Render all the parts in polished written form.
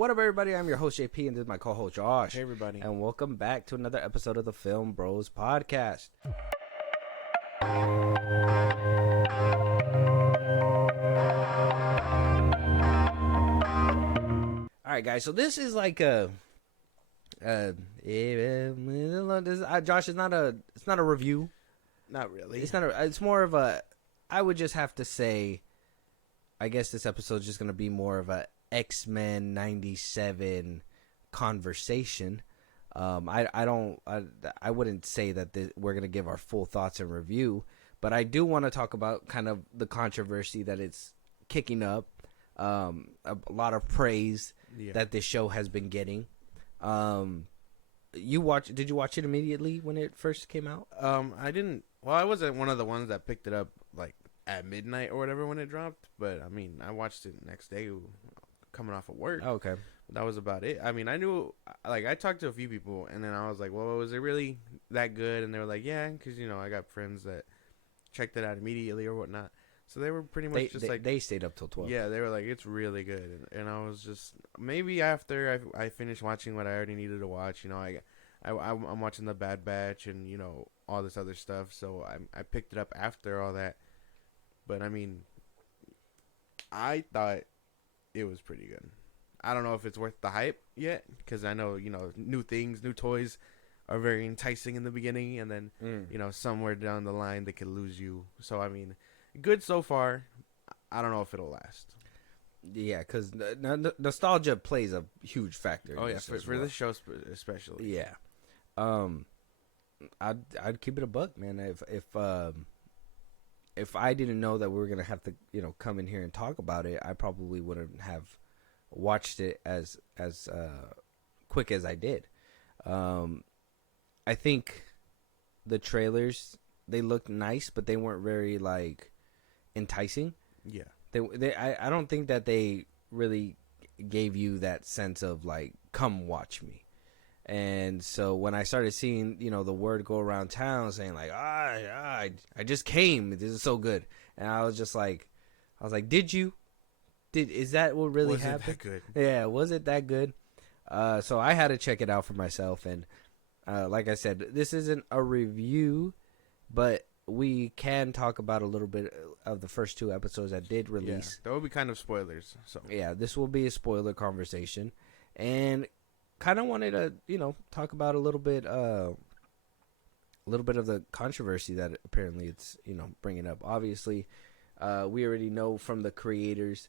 What up, everybody? I'm your host, JP, and this is my co-host, Josh. Hey, everybody. And welcome back to another episode of the FilmBros podcast. All right, guys. So this is like Josh, it's not a review. Not really. It's more of a, I would just have to say, I guess this episode is just going to be more of a X-Men 97 conversation. I wouldn't say that we're going to give our full thoughts and review, but I do want to talk about kind of the controversy that it's kicking up. A lot of praise that this show has been getting. Did you watch it immediately when it first came out? I didn't. Well, I wasn't one of the ones that picked it up like at midnight or whatever when it dropped. But I mean, I watched it the next day, coming off of work. Oh, okay. That was about it. I mean, I knew. Like, I talked to a few people, and then I was like, "Well, was it really that good?" And they were like, "Yeah," because I got friends that checked it out immediately or whatnot. So they were pretty much they stayed up till 12. Yeah, they were like, it's really good. And I was just, maybe after I finished watching what I already needed to watch, I'm watching The Bad Batch and, all this other stuff. So I picked it up after all that. But, I mean, I thought it was pretty good. I don't know if it's worth the hype yet, because I know, new things, new toys are very enticing in the beginning. And then, somewhere down the line, they could lose you. So, I mean, good so far. I don't know if it'll last. Yeah, because nostalgia plays a huge factor. Oh yeah, for this show especially. Yeah, I'd keep it a buck, man. If I didn't know that we were gonna have to come in here and talk about it, I probably wouldn't have watched it as quick as I did. I think the trailers, they looked nice, but they weren't very enticing. Yeah. I don't think that they really gave you that sense of come watch me. And so when I started seeing, the word go around town saying I just came, this is so good. And I was like, is that what really happened? Was it that good? Yeah, was it that good? So I had to check it out for myself. And like I said, this isn't a review, but we can talk about a little bit of the first two episodes that did release. Yeah, that will be kind of spoilers. So yeah, this will be a spoiler conversation, and kind of wanted to talk about a little bit of the controversy that apparently it's bringing up. Obviously, we already know from the creators.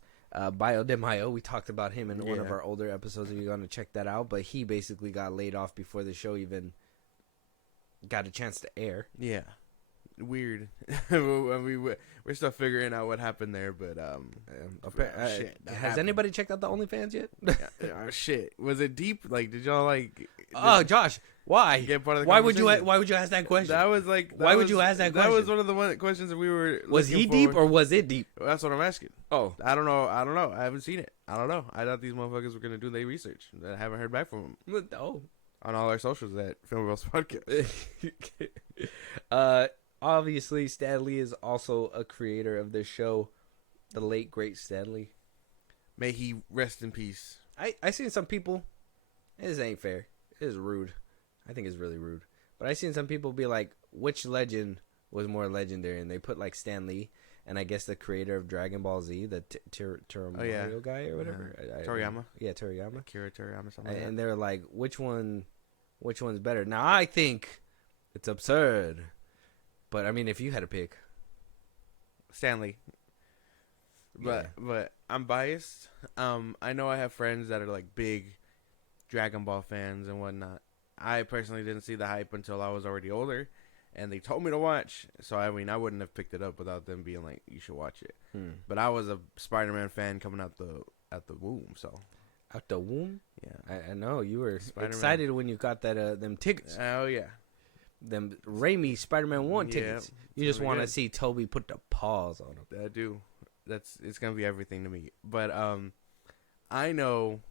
Bio de Mayo, we talked about him in one of our older episodes. If you're going to check that out, but he basically got laid off before the show even got a chance to air. Yeah. Weird. We're still figuring out what happened there, but shit, has anybody checked out the OnlyFans yet? Shit, was it deep? Did y'all Oh, Josh, why? Get part of the why would you ask that question? That was why would you ask that question? That was one of the questions that we were. Was he deep or was it deep? That's what I'm asking. Oh, I don't know. I haven't seen it. I don't know. I thought these motherfuckers were gonna do their research. I haven't heard back from them. Oh, on all our socials at FilmBros Podcast. Obviously, Stan Lee is also a creator of this show, the late great Stan Lee. May he rest in peace. I seen some people. This ain't fair. It is rude. I think it's really rude. But I seen some people be like, which legend was more legendary? And they put Stan Lee, and I guess the creator of Dragon Ball Z, the Toriyama guy or whatever. Toriyama. Yeah, Toriyama. Akira Toriyama, something like that. And they're like, which one's better? Now I think it's absurd. But I mean, if you had to pick, Stanley. But I'm biased. I know I have friends that are big Dragon Ball fans and whatnot. I personally didn't see the hype until I was already older, and they told me to watch. So I mean, I wouldn't have picked it up without them being like, "You should watch it." But I was a Spider-Man fan coming out the womb. So out the womb, yeah, I know you were Spider-Man. Excited when you got that them tickets. Oh yeah. Them Raimi Spider-Man 1 tickets. You just want to see Toby put the paws on him. I do. It's gonna be everything to me. But I know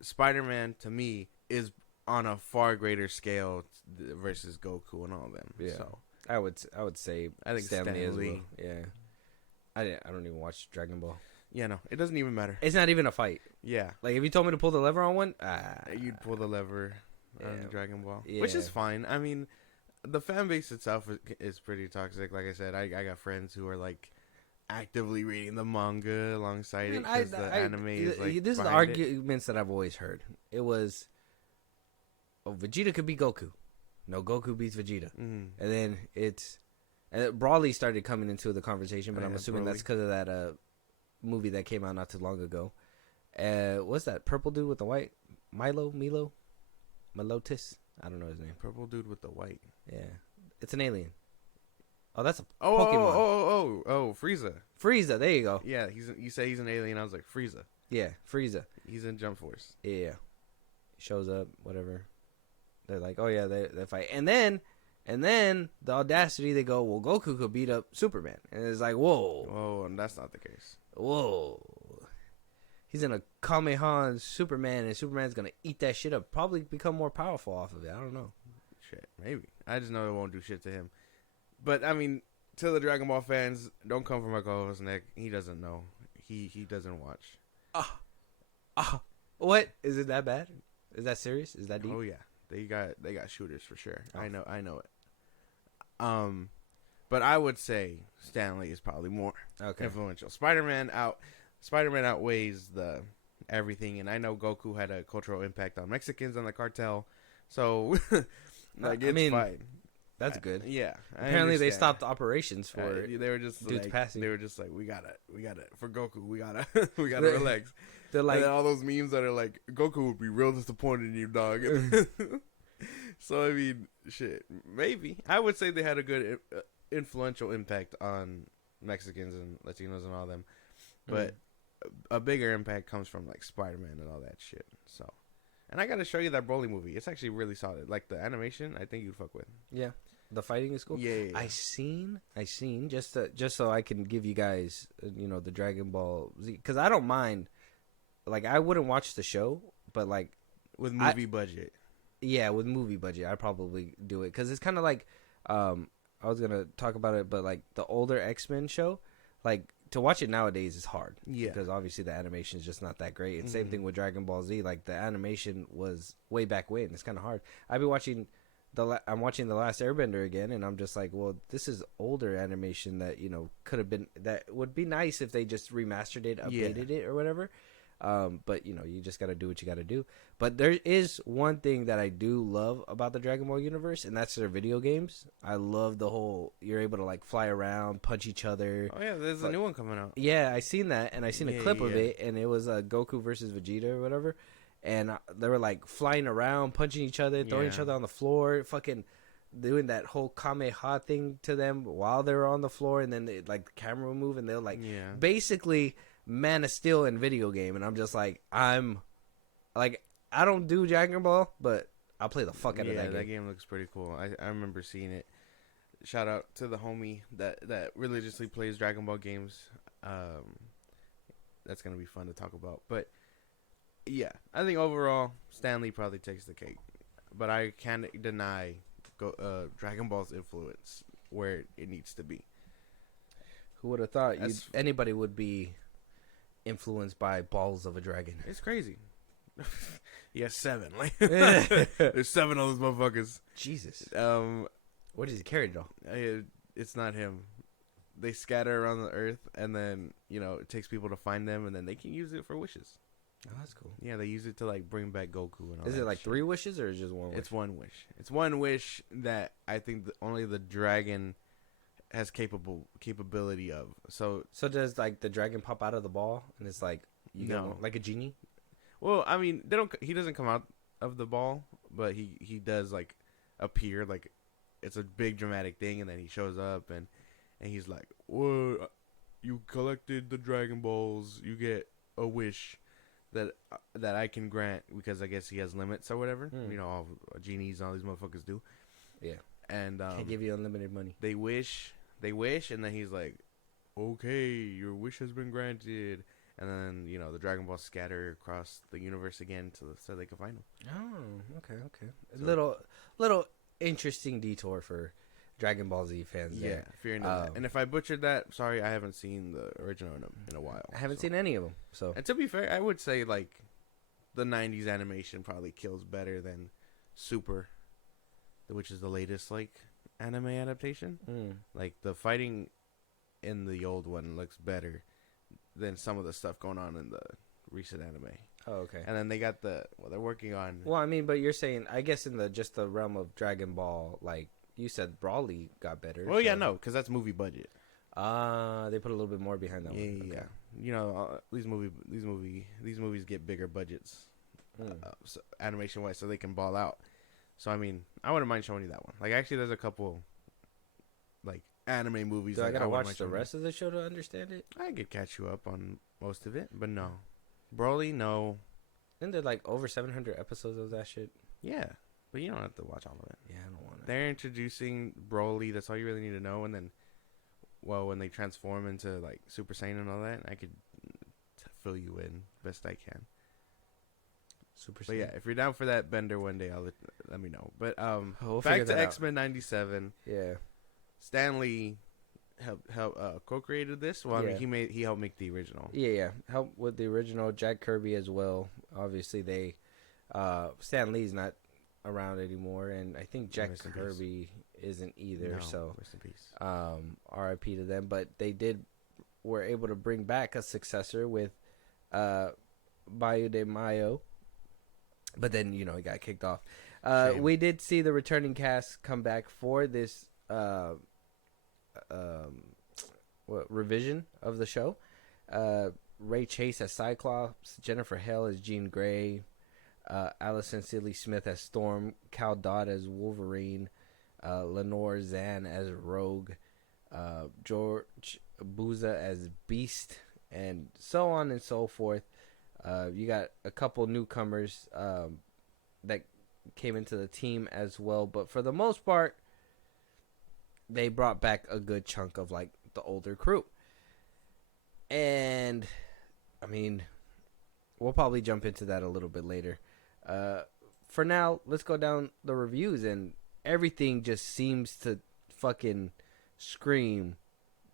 Spider-Man to me is on a far greater scale versus Goku and all them. Yeah. So I would say I think Stan Lee as Lee. well. Yeah. I don't even watch Dragon Ball. Yeah, no, it doesn't even matter. It's not even a fight. Yeah, Like, if you told me to pull the lever on one, you'd pull the lever on Yeah. Dragon Ball, Yeah. which is fine. I mean, the fan base itself is pretty toxic. Like I said, I got friends who are like actively reading the manga alongside it because the anime is like. This is the arguments that I've always heard. It was, Vegeta could beat Goku. No, Goku beats Vegeta. Mm. And then Broly started coming into the conversation, but I'm assuming Broly. that's because of that movie that came out not too long ago. What's that purple dude with the white? Milotis? I don't know his name. Purple dude with the white. Yeah. It's an alien. Oh, that's a Oh, Pokemon. Frieza. Frieza, there you go. Yeah, you say he's an alien. I was like, Frieza. Yeah, Frieza. He's in Jump Force. Yeah. Shows up, whatever. They're like, oh yeah, they fight. And then the audacity, they go, well, Goku could beat up Superman. And it's like, whoa. Oh, and that's not the case. Whoa. He's in a Kamehameha Superman, and Superman's going to eat that shit up. Probably become more powerful off of it. I don't know. Shit, maybe. I just know it won't do shit to him. But, I mean, to the Dragon Ball fans, don't come for my co-host, Nick. He doesn't know. He doesn't watch. What? Is it that bad? Is that serious? Is that deep? Oh, yeah. They got shooters for sure. Oh. I know it. But I would say Stanley is probably more influential. Spider-Man outweighs the everything, and I know Goku had a cultural impact on Mexicans on the cartel, so it's fine. That's good. Yeah. Apparently, they stopped operations for they were just dudes like, passing. They were just like, we gotta for Goku, we gotta relax. They're like, and then all those memes that are like, Goku would be real disappointed in you, dog. So I mean, shit. Maybe I would say they had a good influential impact on Mexicans and Latinos and all them, but a bigger impact comes from like Spider-Man and all that shit. So, and I gotta show you that Broly movie. It's actually really solid. Like the animation, I think you'd fuck with. Yeah, the fighting is cool. Yeah. I seen just so I can give you guys the Dragon Ball Z, because I don't mind. Like, I wouldn't watch the show, but like with movie budget. Yeah, with movie budget, I'd probably do it, because it's kind of like I was gonna talk about it, but like the older X-Men show, like to watch it nowadays is hard. Yeah, because obviously the animation is just not that great. And same thing with Dragon Ball Z. Like the animation was way back when. It's kind of hard. I'm watching the Last Airbender again, and I'm just like, well, this is older animation that could have been, that would be nice if they just remastered it, updated it, or whatever. But you just got to do what you got to do. But there is one thing that I do love about the Dragon Ball universe, and that's their video games. I love the whole, you're able to like fly around, punch each other. Oh yeah, there's a new one coming out. Yeah, I seen that, and I seen a clip of it, and it was Goku versus Vegeta or whatever, and they were like flying around, punching each other, throwing each other on the floor, fucking doing that whole Kamehameha thing to them while they were on the floor, and then the camera would move, and they're like, basically Man of Steel in video game. And I'm just like, I don't do Dragon Ball, but I'll play the fuck out of that game. Yeah, that game looks pretty cool. I remember seeing it. Shout out to the homie that religiously plays Dragon Ball games. That's gonna be fun to talk about. But yeah, I think overall Stanley probably takes the cake. But I can't deny Dragon Ball's influence where it needs to be. Who would have thought anybody would be influenced by balls of a dragon? It's crazy. He has 7. Like, there's 7 of those motherfuckers. Jesus. What does he carry though? It's not him. They scatter around the earth, and then it takes people to find them, and then they can use it for wishes. Oh, that's cool. Yeah, they use it to like bring back Goku and all. Is that it like shit. 3 wishes or is it just 1 wish? It's 1 wish. It's 1 wish that I think only the dragon has capability of. So does like the dragon pop out of the ball and it's like get like a genie? Well, I mean, he doesn't come out of the ball, but he does like appear, like it's a big dramatic thing, and then he shows up and he's like, "Whoa, you collected the Dragon Balls, you get a wish that I can grant," because I guess he has limits or whatever. All genies and all these motherfuckers do. Yeah. And can't give you unlimited money. They wish, and then he's like, "Okay, your wish has been granted." And then the Dragon Balls scatter across the universe again so they can find them. Oh, okay. So, little interesting detour for Dragon Ball Z fans. Yeah, There. if you're into that. And if I butchered that, sorry, I haven't seen the original in a while. I haven't seen any of them. So, and to be fair, I would say like the '90s animation probably kills better than Super, which is the latest like anime adaptation. Like the fighting in the old one looks better than some of the stuff going on in the recent anime. Oh, okay. And then they got they're working on. Well, I mean, but you're saying, I guess in the realm of Dragon Ball, like you said, Brawly got better. Well, yeah, no, because that's movie budget. They put a little bit more behind that one. Yeah, Okay. yeah. You know, these movies get bigger budgets, so, animation wise, so they can ball out. So I mean, I wouldn't mind showing you that one. Like actually, there's a couple like anime movies. Do like, I gotta watch the showing rest of the show to understand it? I could catch you up on most of it, but no, Broly, no. Isn't there like over 700 episodes of that shit? Yeah, but you don't have to watch all of it. Yeah, I don't want to. They're introducing Broly. That's all you really need to know, and then, well, when they transform into like Super Saiyan and all that, I could fill you in best I can. Super Saiyan. But yeah, if you're down for that bender one day, I'll let me know. But we'll back to X-Men '97. Yeah. Stan Lee helped co-created this. Well, I Yeah. mean, he helped make the original. Yeah. Help with the original. Jack Kirby as well. Obviously, Stan Lee's not around anymore, and I think Jack Rest in Kirby isn't either. No, So, rest in peace. R.I.P. to them. But they were able to bring back a successor with Bayo de Mayo. But then, he got kicked off. We did see the returning cast come back for this revision of the show. Ray Chase as Cyclops, Jennifer Hale as Jean Grey, Allison Seeley Smith as Storm, Cal Dodd as Wolverine, Lenore Zan as Rogue, George Buza as Beast, and so on and so forth. You got a couple newcomers that came into the team as well, but for the most part, they brought back a good chunk of like the older crew. And I mean, we'll probably jump into that a little bit later. For now, let's go down the reviews, and everything just seems to fucking scream,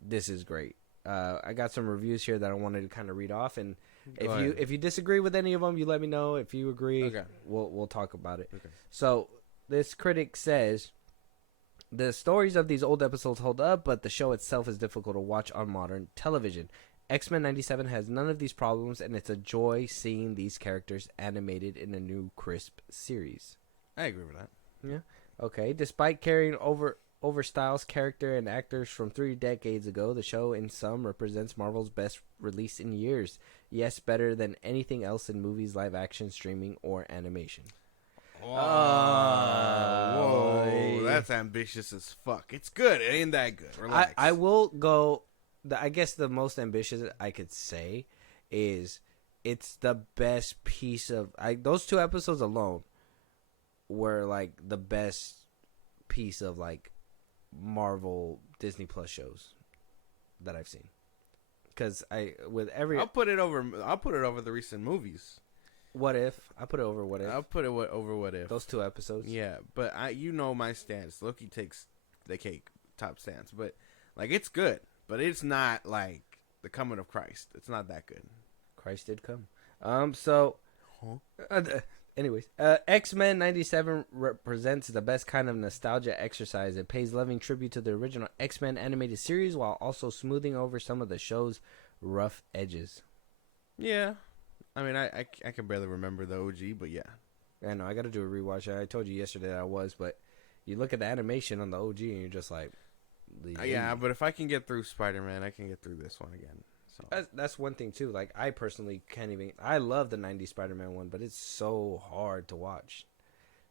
this is great. I got some reviews here that I wanted to kind of read off, and if you disagree with any of them, you let me know. If you agree, Okay. we'll talk about it. Okay. So this critic says, the stories of these old episodes hold up, but the show itself is difficult to watch on modern television. X-Men '97 has none of these problems, and it's a joy seeing these characters animated in a new, crisp series. I agree with that. Yeah. Okay. Despite carrying over Styles' character and actors from 3 decades ago, the show in some represents Marvel's best release in years. Yes, better than anything else in movies, live action, streaming, or animation. Whoa, that's ambitious as fuck. It's good. It ain't that good. Relax. I will go. I guess the most ambitious I could say is it's the best piece of. Those 2 episodes alone were like the best piece of like Marvel Disney Plus shows that I've seen. Because I'll put it over the recent movies. What If? I put it over What If. I'll put it over What If. Those 2 episodes. Yeah, but my stance. Loki takes the cake, top stance. But like, it's good, but it's not like the coming of Christ. It's not that good. Christ did come. Anyways, X-Men '97 represents the best kind of nostalgia exercise. It pays loving tribute to the original X-Men animated series while also smoothing over some of the show's rough edges. Yeah. I mean, I can barely remember the OG, but yeah. I know, I got to do a rewatch. I told you yesterday that I was, but you look at the animation on the OG and you're just like... Yeah, but if I can get through Spider-Man, I can get through this one again. So That's one thing, too. Like, I personally can't even... I love the 90s Spider-Man one, but it's so hard to watch.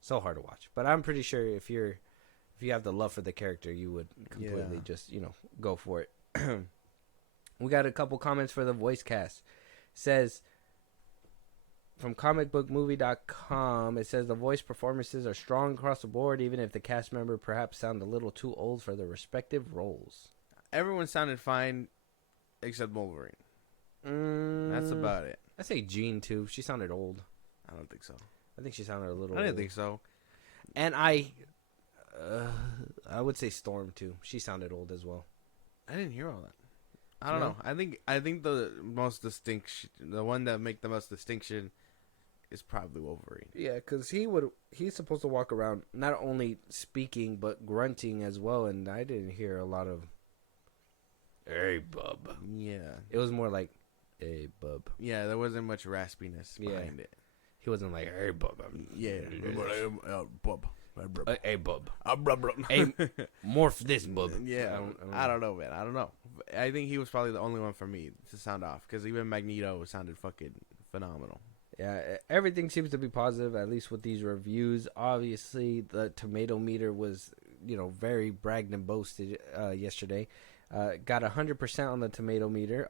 So hard to watch. But I'm pretty sure if you have the love for the character, you would completely just, go for it. We got a couple comments for the voice cast. Says... From comicbookmovie.com, it says the voice performances are strong across the board, even if the cast member perhaps sound a little too old for their respective roles. Everyone sounded fine except Wolverine. That's about it. I say Jean, too. She sounded old. I don't think so. I think she sounded a little I didn't old. think so. And I I would say Storm too. She sounded old as well. I didn't hear all that. I don't No? know. I think the most distinction, the one that make the most distinction, is probably Wolverine. Yeah, because he's supposed to walk around not only speaking but grunting as well, and I didn't hear a lot of "Hey, bub." Yeah. It was more like "Hey, bub." Yeah, there wasn't much raspiness behind it. He wasn't like "Hey, bub." Yeah. Bub. Hey, bub. Hey, morph this, bub. Yeah. I don't know, man. I don't know. I think he was probably the only one for me to sound off, because even Magneto sounded fucking phenomenal. Yeah, everything seems to be positive, at least with these reviews. Obviously, the tomato meter was, very bragged and boasted yesterday. Got 100% on the tomato meter.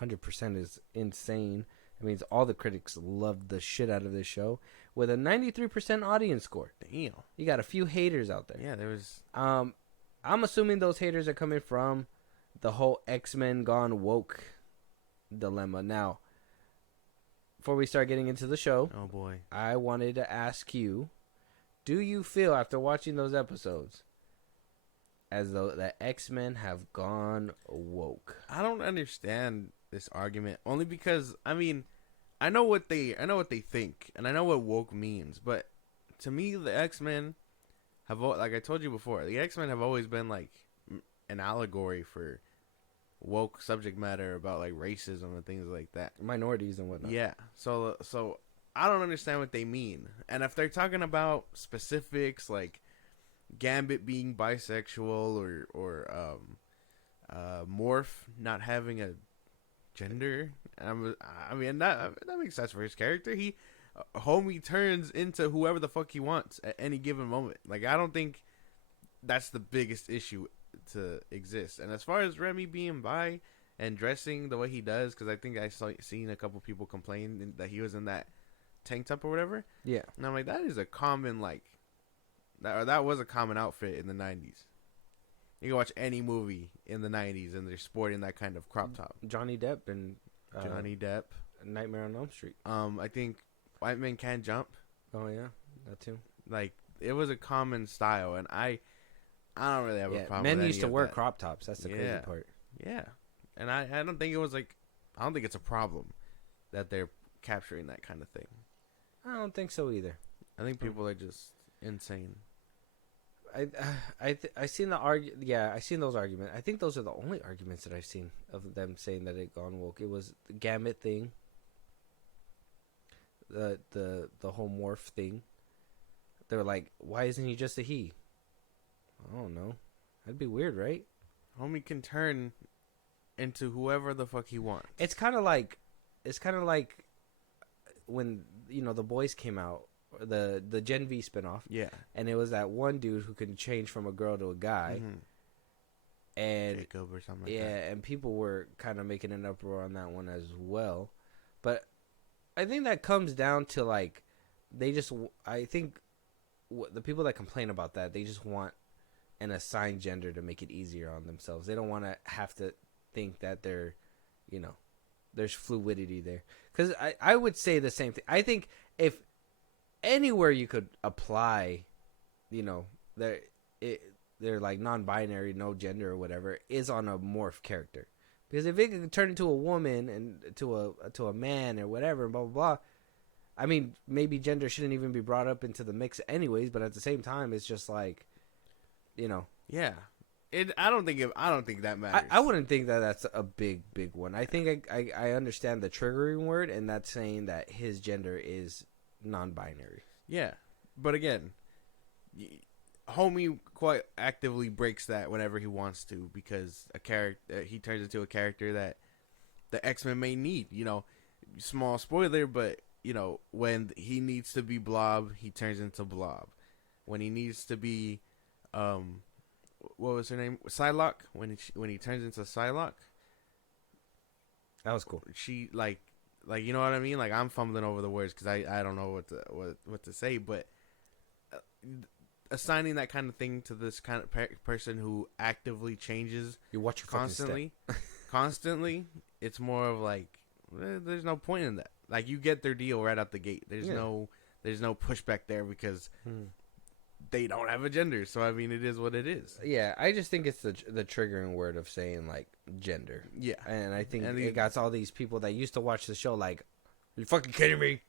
100% is insane. That means all the critics loved the shit out of this show. With a 93% audience score. Damn. You got a few haters out there. Yeah, there was... I'm assuming those haters are coming from the whole X-Men gone woke dilemma. Now, before we start getting into the show, oh boy, I wanted to ask you, do you feel after watching those episodes as though the X-Men have gone woke? I don't understand this argument, only because I know what they think, and I know what woke means, but to me the X-Men have, like I told you before, the X-Men have always been like an allegory for woke subject matter about like racism and things like that, Minorities and whatnot. Yeah, so I don't understand what they mean. And if they're talking about specifics like Gambit being bisexual or Morph not having a gender, that makes sense for his character. He homie turns into whoever the fuck he wants at any given moment. Like, I don't think that's the biggest issue to exist. And as far as Remy being bi and dressing the way he does, because I think seen a couple people complain that he was in that tank top or whatever. Yeah. And I'm like, that is a common, like, that was a common outfit in the 90s. You can watch any movie in the 90s and they're sporting that kind of crop top. Johnny Depp and Johnny Depp. Nightmare on Elm Street. I think White Men Can't Jump. Oh yeah, that too. Like, it was a common style, and I don't really have a problem men with used to any of wear that. crop tops. That's the crazy part. Yeah. And I don't think it was like, I don't think it's a problem that they're capturing that kind of thing. I don't think so either. I think people are just insane. I seen I seen those arguments. I think those are the only arguments that I've seen of them saying that it gone woke. It was the Gambit thing, the whole morph thing. They were like, why isn't he just a he? I don't know. That'd be weird, right? Homie can turn into whoever the fuck he wants. It's kind of like when The Boys came out, the Gen V spinoff. Yeah. And it was that one dude who could change from a girl to a guy. Mm-hmm. And Jacob or something like that. Yeah, and people were kind of making an uproar on that one as well. But I think that comes down to, like, I think the people that complain about that, they just want an assigned gender to make it easier on themselves. They don't want to have to think that they're, there's fluidity there. Because I would say the same thing. I think if anywhere you could apply, they're like non-binary, no gender or whatever, is on a morph character. Because if it could turn into a woman and to a man or whatever, blah blah blah. I mean, maybe gender shouldn't even be brought up into the mix, anyways. But at the same time, it's just like, Yeah. I don't think that matters. I wouldn't think that that's a big one. I think I understand the triggering word, and that's saying that his gender is non-binary. Yeah, but again, homie quite actively breaks that whenever he wants to, because he turns into a character that the X-Men may need. Small spoiler, but when he needs to be Blob, he turns into Blob. When he needs to be what was her name? Psylocke. When he turns into Psylocke, that was cool. She like you know what I mean? Like, I'm fumbling over the words because I don't know what to say, but assigning that kind of thing to this kind of person who actively changes, you watch your constantly, it's more of like, there's no point in that. Like, you get their deal right out the gate. There's no pushback there, because they don't have a gender. So I mean, it is what it is. Yeah, I just think it's the triggering word of saying like gender. Yeah, And I think And it got all these people that used to watch the show like, "Are you fucking kidding me?"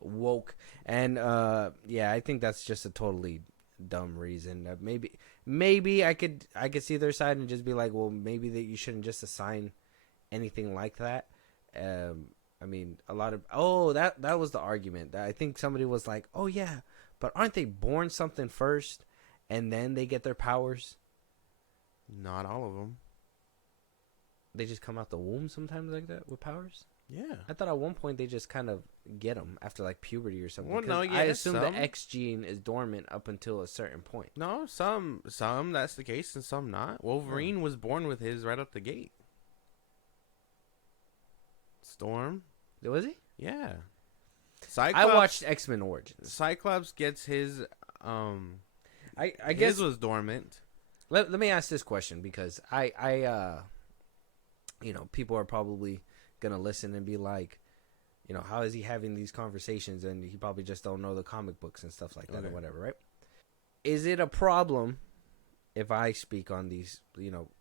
Woke. And I think that's just a totally dumb reason. Maybe I could see their side and just be like, well, maybe that you shouldn't just assign anything like that. I mean, a lot of that was the argument. I think somebody was like, "Oh yeah, but aren't they born something first and then they get their powers?" not all of them. They just come out the womb sometimes like that with powers? Yeah. I thought at one point they just kind of get them after like puberty or something. Well, no, yeah, I assume some. the X gene is dormant up until a certain point. No, some that's the case and some not. Wolverine was born with his right out the gate. Storm. Was he? Yeah. I watched X-Men Origins. Cyclops gets his I his guess was dormant. let me ask this question because I people are probably gonna listen and be like, how is he having these conversations and he probably just don't know the comic books and stuff like that or whatever, right? Is it a problem if I speak on these,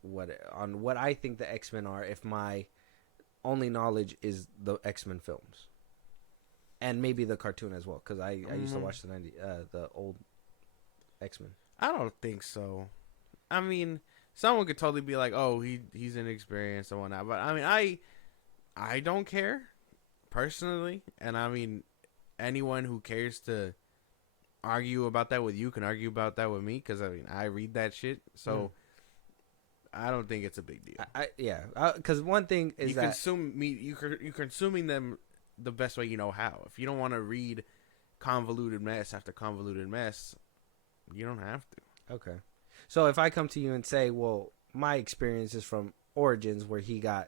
what I think the X-Men are if my only knowledge is the X-Men films? And maybe the cartoon as well, because I used to watch the old X-Men. I don't think so. I mean, someone could totally be like, "Oh, he's inexperienced and whatnot," but I mean, I don't care personally, and I mean, anyone who cares to argue about that with you can argue about that with me, because I mean, I read that shit, so I don't think it's a big deal. Because one thing is you're consuming them the best way you know how. If you don't want to read convoluted mess after convoluted mess, you don't have to. Okay. So if I come to you and say, well, my experience is from Origins where he got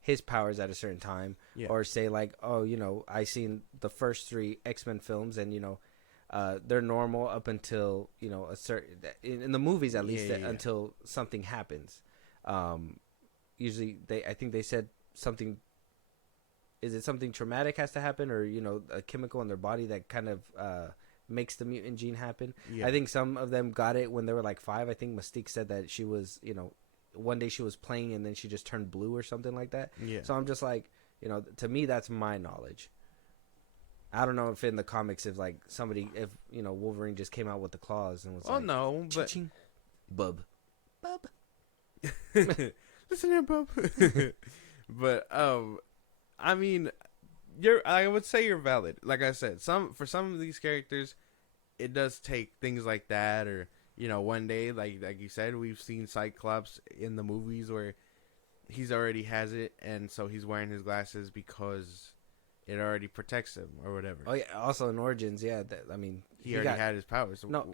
his powers at a certain time, or say like, oh, I seen the first 3 X-Men films and, they're normal up until, a certain, in the movies at least, until something happens. Usually I think they said something. Is it something traumatic has to happen, or a chemical in their body that kind of makes the mutant gene happen? I think some of them got it when they were like 5. I think Mystique said that she was, one day she was playing and then she just turned blue or something like that. Yeah. So I'm just like, to me that's my knowledge. I don't know if in the comics if Wolverine just came out with the claws and was like, no, but bub. Listen here, bub. But I mean, I would say you're valid. Like I said, for some of these characters, it does take things like that, or one day, like you said, we've seen Cyclops in the movies where he's already has it, and so he's wearing his glasses because it already protects him or whatever. Oh yeah. Also in Origins, he already had his powers. No,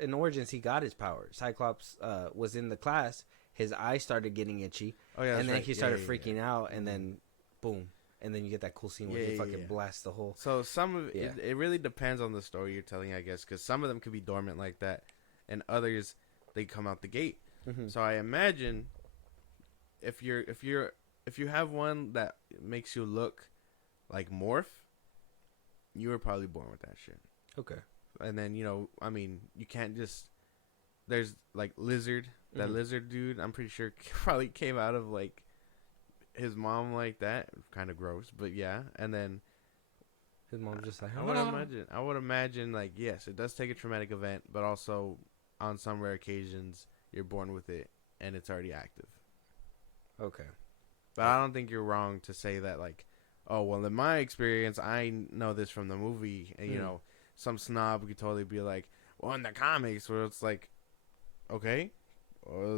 in Origins he got his power. Cyclops was in the class. His eyes started getting itchy. Oh yeah, and then he started freaking out, and then boom. And then you get that cool scene where he fucking blasts the whole. So some of it really depends on the story you're telling, I guess, because some of them could be dormant like that, and others they come out the gate. Mm-hmm. So I imagine if you have one that makes you look like Morph, you were probably born with that shit. Okay. And then you can't just. There's like Lizard, that lizard dude. I'm pretty sure probably came out of like his mom like that. Kind of gross, but yeah. And then his mom just like, I would imagine like, yes, it does take a traumatic event, but also on some rare occasions you're born with it and it's already active. Okay. But I don't think you're wrong to say that like, oh well, in my experience I know this from the movie, and some snob could totally be like, well, in the comics where it's like, okay,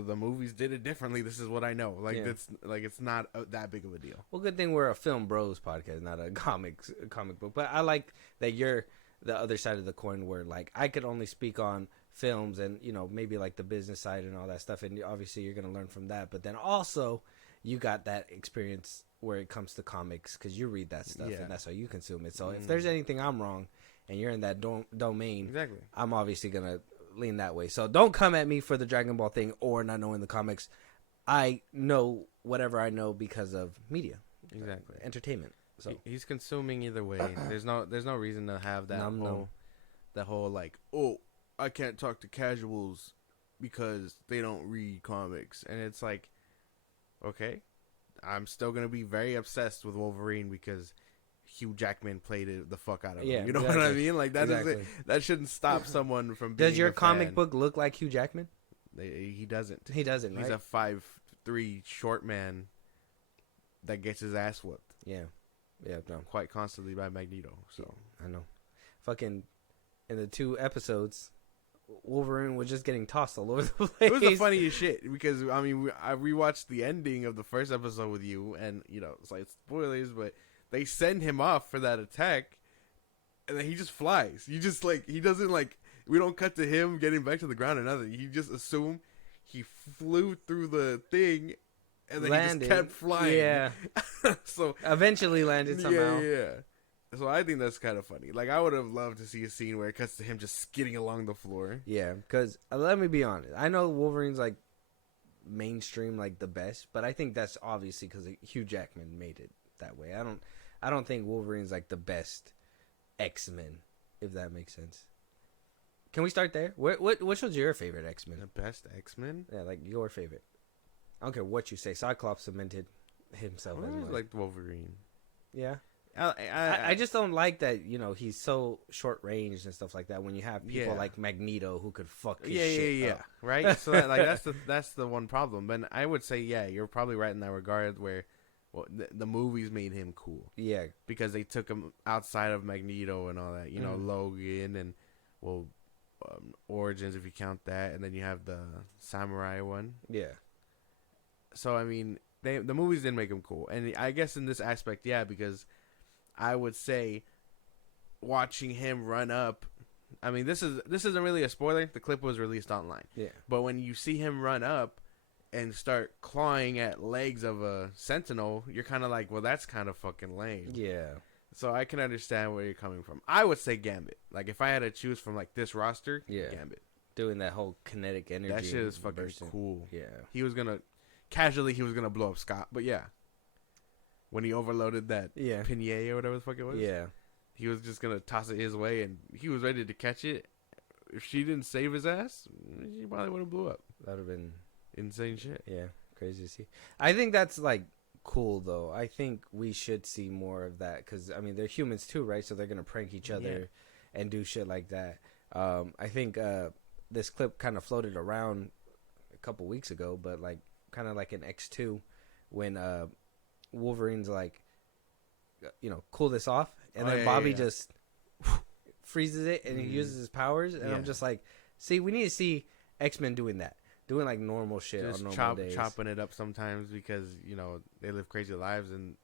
the movies did it differently. This is what I know. Like it's not that big of a deal. Well, good thing we're a FilmBros podcast, not a comic book. But I like that you're the other side of the coin, where like I could only speak on films and maybe like the business side and all that stuff, and obviously you're gonna learn from that. But then also you got that experience where it comes to comics because you read that stuff and that's how you consume it. So if there's anything I'm wrong and you're in that domain, exactly, I'm obviously gonna lean that way. So don't come at me for the Dragon Ball thing or not knowing the comics. I know whatever I know because of media, exactly, entertainment. So he's consuming either way. There's no reason to have that whole like, oh, I can't talk to casuals because they don't read comics, and it's like, okay, I'm still gonna be very obsessed with Wolverine because Hugh Jackman played it the fuck out of him. Yeah, You know exactly. what I mean? Like that Exactly. is it. That shouldn't stop someone from being. Does your a comic fan. book look like Hugh Jackman? He doesn't. He doesn't, He's right? a 5'3" short man that gets his ass whooped. Yeah. Yeah, no. Quite constantly by Magneto. So I know. Fucking in the 2 episodes, Wolverine was just getting tossed all over the place. it was the funniest shit because I mean I rewatched the ending of the first episode with you, and you know it's like spoilers, but they send him off for that attack, and then he just flies. You just like he doesn't like we don't cut to him getting back to the ground or nothing. You just assume he flew through the thing, and then he just kept flying. Yeah. So Eventually landed somehow. Yeah. So I think that's kind of funny. Like I would have loved to see a scene where it cuts to him just skidding along the floor. Yeah, because let me be honest. I know Wolverine's like mainstream, like the best, but I think that's obviously because Hugh Jackman made it that way. I don't think Wolverine's like the best X-Men, if that makes sense. Can we start there? Which was your favorite X-Men? The best X-Men? Yeah, like your favorite. I don't care what you say. Cyclops cemented himself as one. Like Wolverine. Yeah. I I just don't like that, you know, he's so short range and stuff like that when you have people Yeah. like Magneto who could fuck his shit up. Right? So like that's the one problem. And I would say you're probably right in that regard where the movies made him cool. Yeah. Because they took him outside of Magneto and all that, you know, Logan and Origins if you count that, and then you have the samurai one. Yeah. So I mean, the movies didn't make him cool. And I guess in this aspect, because I would say watching him run up. I mean, this isn't really a spoiler. The clip was released online. Yeah. But when you see him run up and start clawing at legs of a sentinel, you're kind of like, well, that's kind of fucking lame. Yeah. So I can understand where you're coming from. I would say Gambit. Like if I had to choose from like this roster, Gambit. Doing that whole kinetic energy. That shit is fucking cool. Yeah. He was gonna blow up Scott, but yeah. When he overloaded that Pinier or whatever the fuck it was. Yeah. He was just going to toss it his way, and he was ready to catch it. If she didn't save his ass, she probably would have blew up. That would have been insane shit. Yeah, crazy to see. I think that's, like, cool, though. I think we should see more of that, because, I mean, they're humans, too, right? So they're going to prank each other and do shit like that. I think this clip kind of floated around a couple weeks ago, but, like, kind of like in X2, when Wolverine's like, you know, cool this off, and then Bobby just freezes it, and he uses his powers, and I'm just like, see, we need to see X-Men doing that, doing like normal shit just on normal days, chopping it up sometimes because you know they live crazy lives, and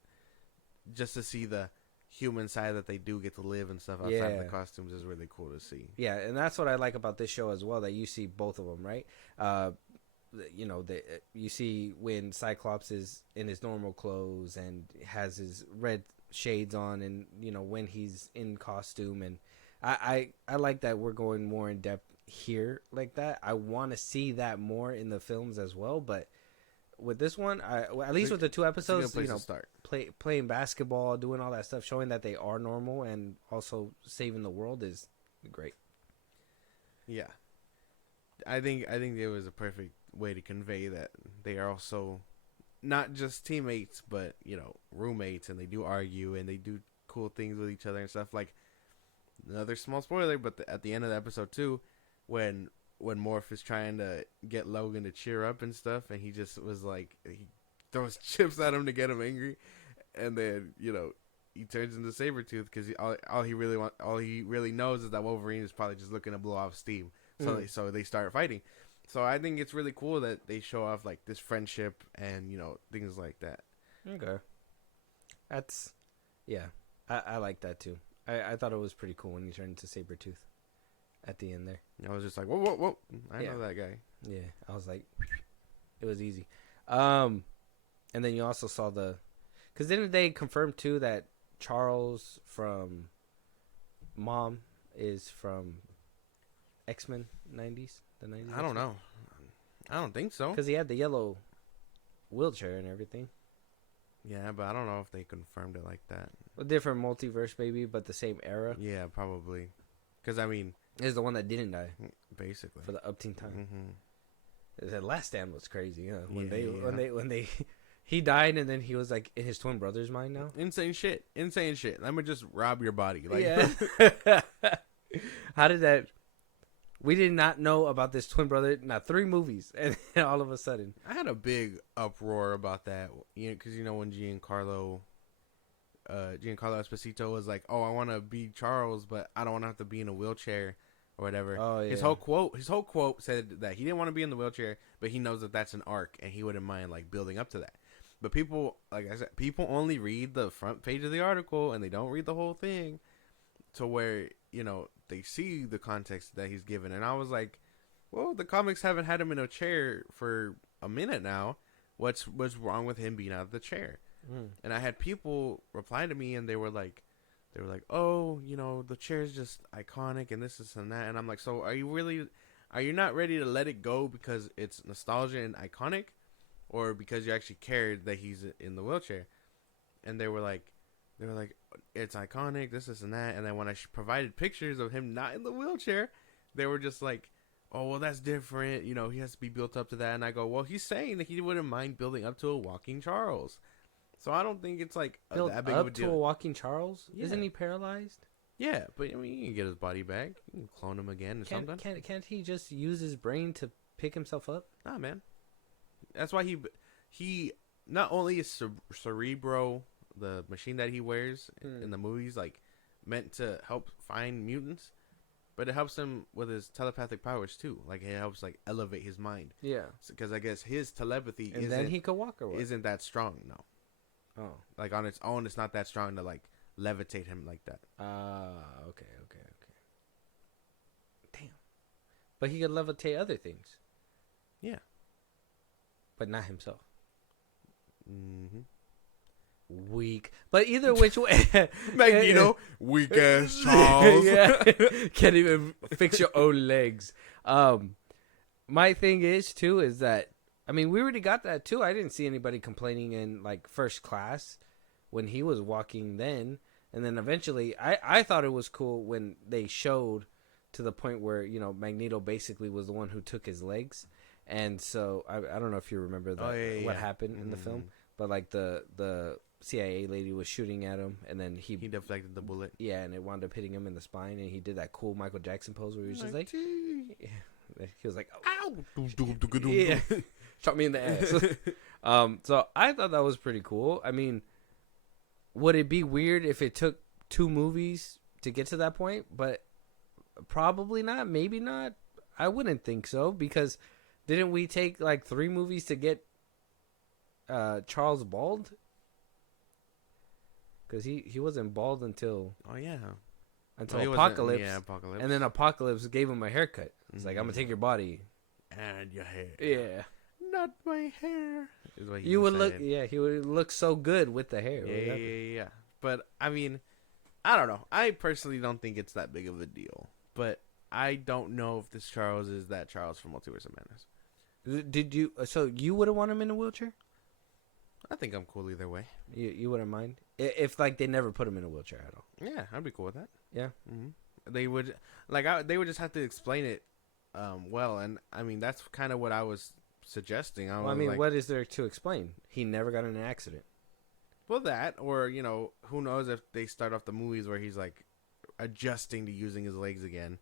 just to see the human side that they do get to live and stuff outside of the costumes is really cool to see. Yeah, and that's what I like about this show as well, that you see both of them, right? You know, you see when Cyclops is in his normal clothes and has his red shades on, and you know when he's in costume, and I like that we're going more in depth here like that. I want to see that more in the films as well, but with this one, at least with the 2 episodes, you know, playing basketball, doing all that stuff, showing that they are normal and also saving the world is great. Yeah, I think it was a perfect way to convey that they are also not just teammates, but you know, roommates, and they do argue and they do cool things with each other and stuff. Like another small spoiler, but at the end of the episode 2, when Morph is trying to get Logan to cheer up and stuff, and he just was like, he throws chips at him to get him angry, and then you know he turns into Sabretooth because all he really knows is that Wolverine is probably just looking to blow off steam. So they start fighting. So I think it's really cool that they show off like this friendship and you know things like that. Okay, that's I like that too. I thought it was pretty cool when he turned into Sabretooth at the end there. I was just like, whoa, I know that guy. Yeah, I was like, it was easy. And then you also saw because didn't they confirm too that Charles from Mom is from X-Men 90s? The 90s? I don't know. I don't think so. Because he had the yellow wheelchair and everything. Yeah, but I don't know if they confirmed it like that. A different multiverse, maybe, but the same era. Yeah, probably. Because, I mean, Is the one that didn't die basically for the upteen time. Mm-hmm. That last stand was crazy. Huh? When Yeah, when they he died and then he was like in his twin brother's mind now. Insane shit. Let me just rob your body. Like, Yeah. How did that? We did not know about this twin brother. Not 3 movies, and all of a sudden, I had a big uproar about that. Because when Giancarlo Esposito was like, "Oh, I want to be Charles, but I don't want to have to be in a wheelchair or whatever." Oh, yeah. His whole quote said that he didn't want to be in the wheelchair, but he knows that that's an arc, and he wouldn't mind like building up to that. But people, like I said, people only read the front page of the article and they don't read the whole thing, to where they see the context that he's given. And I was like, well, the comics haven't had him in a chair for a minute now. What's wrong with him being out of the chair? And I had people reply to me, and they were like, oh, the chair is just iconic and this and that. And I'm like, so are you not ready to let it go because it's nostalgia and iconic, or because you actually cared that he's in the wheelchair? And they were like, it's iconic, this and that. And then when I provided pictures of him not in the wheelchair, they were just like, oh, well, that's different. He has to be built up to that. And I go, well, he's saying that he wouldn't mind building up to a walking Charles. So I don't think it's like built that big up of a deal. to a walking Charles. Yeah. Isn't he paralyzed? Yeah, but I mean, you can get his body back. You can clone him again or something. Can't he just use his brain to pick himself up? Nah, man. That's why he not only is Cerebro, the machine that he wears in the movies, like meant to help find mutants, but it helps him with his telepathic powers too. Like it helps like elevate his mind. Yeah, because I guess his telepathy then he could walk or what? Isn't that strong? No. Oh, like on its own, it's not that strong to like levitate him like that. Okay. Damn, but he could levitate other things. Yeah, but not himself. Mm-hmm. Weak, but either which way, Magneto, weak ass Charles. Yeah. Can't even fix your own legs. My thing is too is that I mean we already got that too. I didn't see anybody complaining in like First Class when he was walking then, and then eventually I thought it was cool when they showed to the point where Magneto basically was the one who took his legs, and so I don't know if you remember that what happened in the film, but like the CIA lady was shooting at him, and then he deflected the bullet. Yeah, and it wound up hitting him in the spine, and he did that cool Michael Jackson pose where he was just like, he was like, ow, yeah, shot me in the ass. So I thought that was pretty cool. I mean, would it be weird if it took 2 movies to get to that point? But probably not. Maybe not. I wouldn't think so, because didn't we take like 3 movies to get Charles bald? Because he wasn't bald until Apocalypse. Yeah, Apocalypse. And then Apocalypse gave him a haircut. It's like, I'm gonna take your body and your hair. Yeah, not my hair. Is what he would look. Yeah, he would look so good with the hair. Yeah. But I mean, I don't know. I personally don't think it's that big of a deal. But I don't know if this Charles is that Charles from Multiverse of Madness. Did you? So you wouldn't want him in a wheelchair? I think I'm cool either way. You wouldn't mind if like they never put him in a wheelchair at all. Yeah, I'd be cool with that. Yeah. Mm-hmm. They would they would just have to explain it well, and I mean that's kind of what I was suggesting. What is there to explain? He never got in an accident. Well, that, or who knows if they start off the movies where he's like adjusting to using his legs again.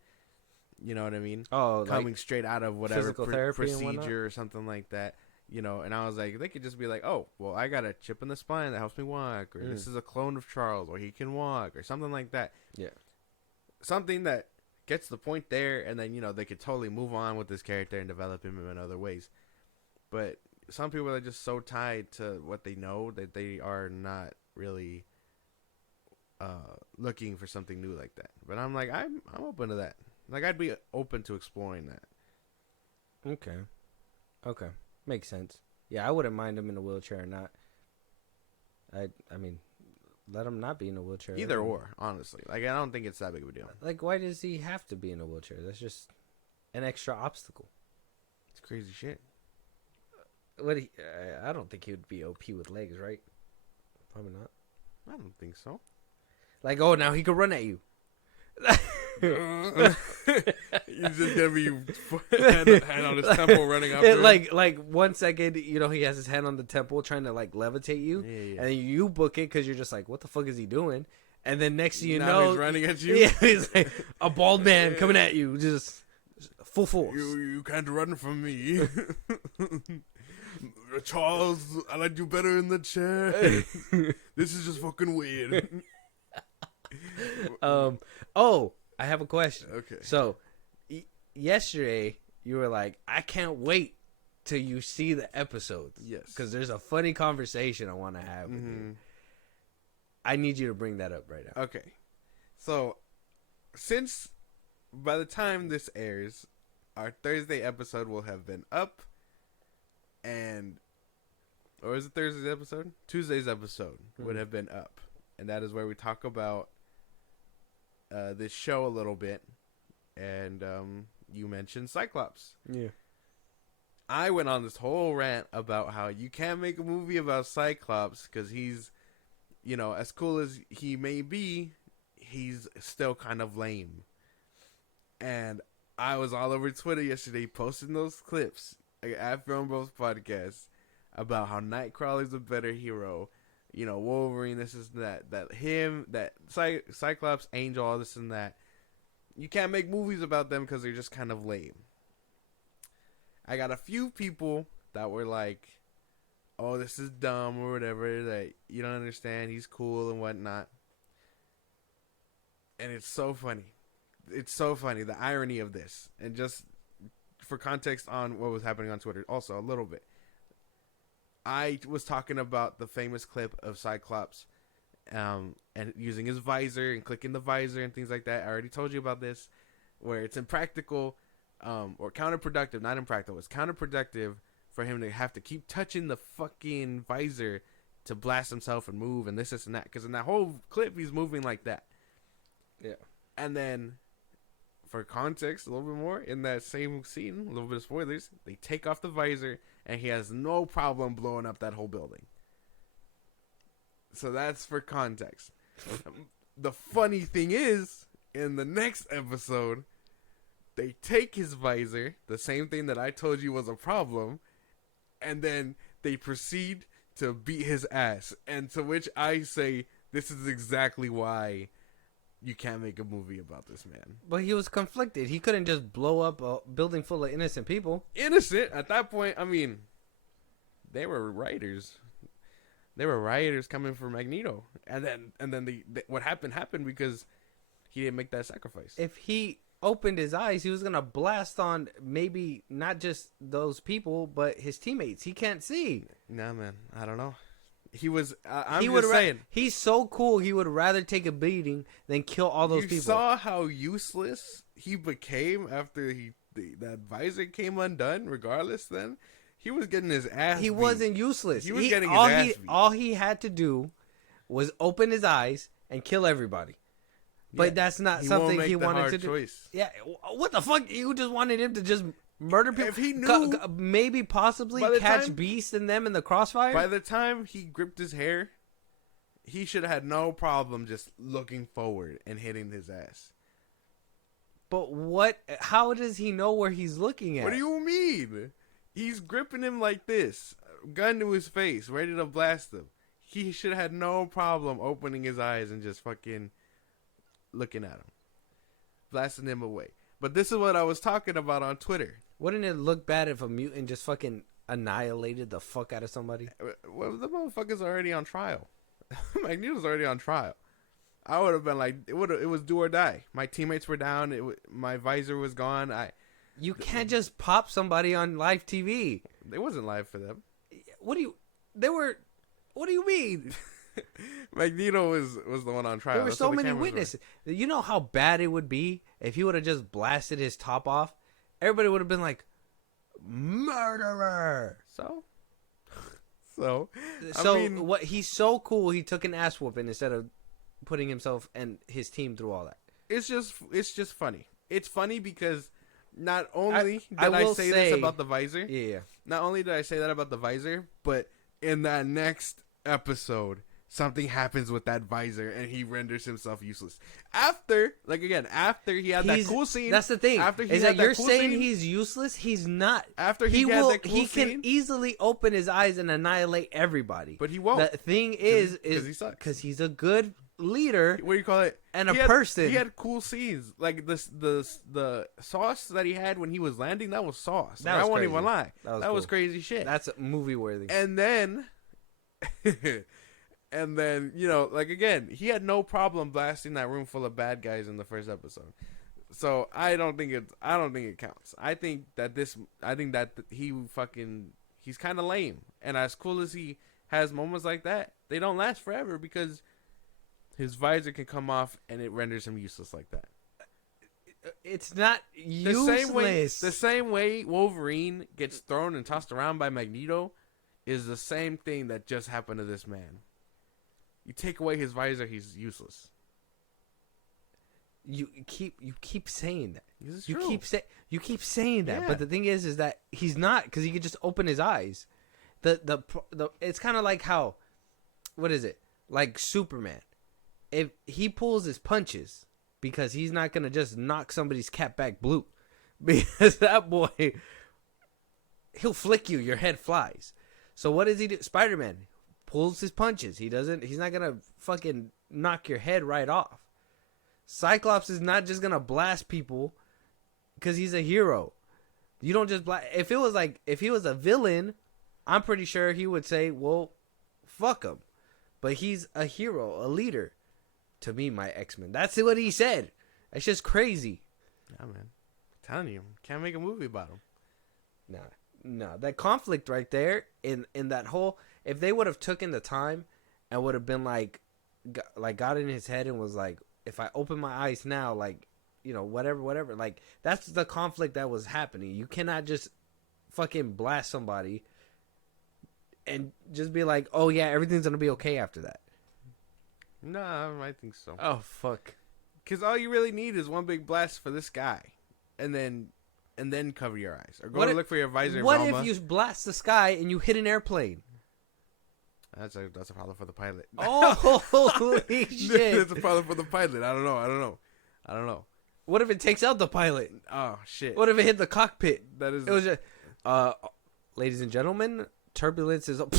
You know what I mean? Oh, coming like straight out of whatever procedure or or something like that. And I was like, they could just be like, oh, well, I got a chip in the spine that helps me walk, or this is a clone of Charles, or he can walk, or something like that. Yeah. Something that gets the point there, and then, they could totally move on with this character and develop him in other ways. But some people are just so tied to what they know that they are not really looking for something new like that. But I'm like, I'm open to that. Like, I'd be open to exploring that. Okay. Makes sense. Yeah, I wouldn't mind him in a wheelchair or not. I mean, let him not be in a wheelchair. Either or, honestly. Like, I don't think it's that big of a deal. Like, why does he have to be in a wheelchair? That's just an extra obstacle. It's crazy shit. I don't think he would be OP with legs, right? Probably not. I don't think so. Like, oh, now he could run at you. He's just gonna be hand on his temple running after him. Like 1 second, you know, he has his hand on the temple trying to like levitate you, and then you book it because you're just like, what the fuck is he doing? And then next thing you know, he's running at you. Yeah, he's like a bald man coming at you, just full force. You can't run from me. Charles, I like you better in the chair. This is just fucking weird. Oh, I have a question. Okay. So, yesterday you were like, I can't wait till you see the episodes. Yes. Because there's a funny conversation I want to have with you. I need you to bring that up right now. Okay. So, since by the time this airs, our Thursday episode will have been up. Or is it Thursday's episode? Tuesday's episode would have been up. And that is where we talk about this show a little bit. And you mentioned Cyclops. Yeah. I went on this whole rant about how you can't make a movie about Cyclops because he's, you know, as cool as he may be, he's still kind of lame. And I was all over Twitter yesterday posting those clips at FilmBros podcast about how Nightcrawler's a better hero. You know, Wolverine, this is that Cyclops, Angel, all this and that. You can't make movies about them because they're just kind of lame. I got a few people that were like, oh, this is dumb or whatever, that you don't understand, he's cool and whatnot. And it's so funny. It's so funny, the irony of this. And just for context on what was happening on Twitter, also a little bit. I was talking about the famous clip of Cyclops and using his visor and clicking the visor and things like that. I already told you about this, where it's impractical or counterproductive, not impractical. It's counterproductive for him to have to keep touching the fucking visor to blast himself and move and this and that. Because in that whole clip, he's moving like that. Yeah. And then, for context, a little bit more, in that same scene, a little bit of spoilers, they take off the visor and he has no problem blowing up that whole building. So that's for context. The funny thing is, in the next episode, they take his visor, the same thing that I told you was a problem, and then they proceed to beat his ass. And to which I say, this is exactly why you can't make a movie about this man. But he was conflicted. He couldn't just blow up a building full of innocent people. Innocent? At that point, I mean, they were writers. They were rioters coming for Magneto. And then what happened because he didn't make that sacrifice. If he opened his eyes, he was going to blast on maybe not just those people, but his teammates. He can't see. Nah, man. I don't know. He was, I'm just saying. He's so cool, he would rather take a beating than kill all those people. You saw how useless he became after that visor came undone, regardless then? He was getting his ass beat. He wasn't useless. He was getting his ass beat. All he had to do was open his eyes and kill everybody. But that's not something he wanted to do. Choice. Yeah, what the fuck? You just wanted him to just murder people? If he knew, maybe possibly catch Beast and them in the crossfire? By the time he gripped his hair, he should have had no problem just looking forward and hitting his ass. But how does he know where he's looking at? What do you mean? He's gripping him like this, gun to his face, ready to blast him. He should have had no problem opening his eyes and just fucking looking at him, blasting him away. But this is what I was talking about on Twitter. Wouldn't it look bad if a mutant just fucking annihilated the fuck out of somebody? Well, the motherfucker's already on trial. Magneto's already on trial. I would have been like, it was do or die. My teammates were down. My visor was gone. You can't just pop somebody on live TV. It wasn't live for them. What do you mean? Magneto was the one on trial. There were so many witnesses. You know how bad it would be if he would have just blasted his top off? Everybody would have been like, murderer. So I mean, what? He's so cool. He took an ass whooping instead of putting himself and his team through all that. It's just funny. It's funny because not only did I say this about the visor. Yeah. Not only did I say that about the visor, but in that next episode, something happens with that visor and he renders himself useless. After he had that cool scene. That's the thing. After he is had that you're cool saying scene, he's useless? He's not. After he had that cool he scene, can easily open his eyes and annihilate everybody. but he won't. The thing is he sucks. because he's a good leader. What do you call it? And person. He had cool scenes. Like the sauce that he had when he was landing, that was sauce. Like, I won't even lie. That was crazy shit. That's movie worthy. And then and then, like, again, he had no problem blasting that room full of bad guys in the first episode. So I don't think it counts. I think that he's kind of lame. And as cool as he has moments like that, they don't last forever because his visor can come off and it renders him useless like that. It's not useless. The same way Wolverine gets thrown and tossed around by Magneto is the same thing that just happened to this man. You take away his visor, he's useless. You keep saying that. This is you true. keep saying that, Yeah. but the thing is that he's not, because he could just open his eyes. The it's kind of like how, what is it? Like Superman, if he pulls his punches, because he's not gonna just knock somebody's cap back blue, because that boy, he'll flick you, your head flies. So what does he do? Spider-Man pulls his punches. He's not gonna fucking knock your head right off. Cyclops is not just gonna blast people because he's a hero. You don't just blast. If he was a villain, I'm pretty sure he would say, well, fuck him. But he's a hero, a leader. To me, my X-Men. That's what he said. It's just crazy. Yeah, man. I'm telling you, can't make a movie about him. No. That conflict right there in that whole, if they would have taken the time and would have been like got in his head and was like, if I open my eyes now, like, whatever, like, that's the conflict that was happening. You cannot just fucking blast somebody and just be like, oh yeah, everything's gonna be okay after that. No, I think so. Oh fuck. Because all you really need is one big blast for this guy, and then cover your eyes or go to look for your visor. What if you blast the sky and you hit an airplane? That's a problem for the pilot. Oh holy shit! That's a problem for the pilot. I don't know. What if it takes out the pilot? Oh shit! What if it hit the cockpit? That is. It was just, ladies and gentlemen, turbulence is. At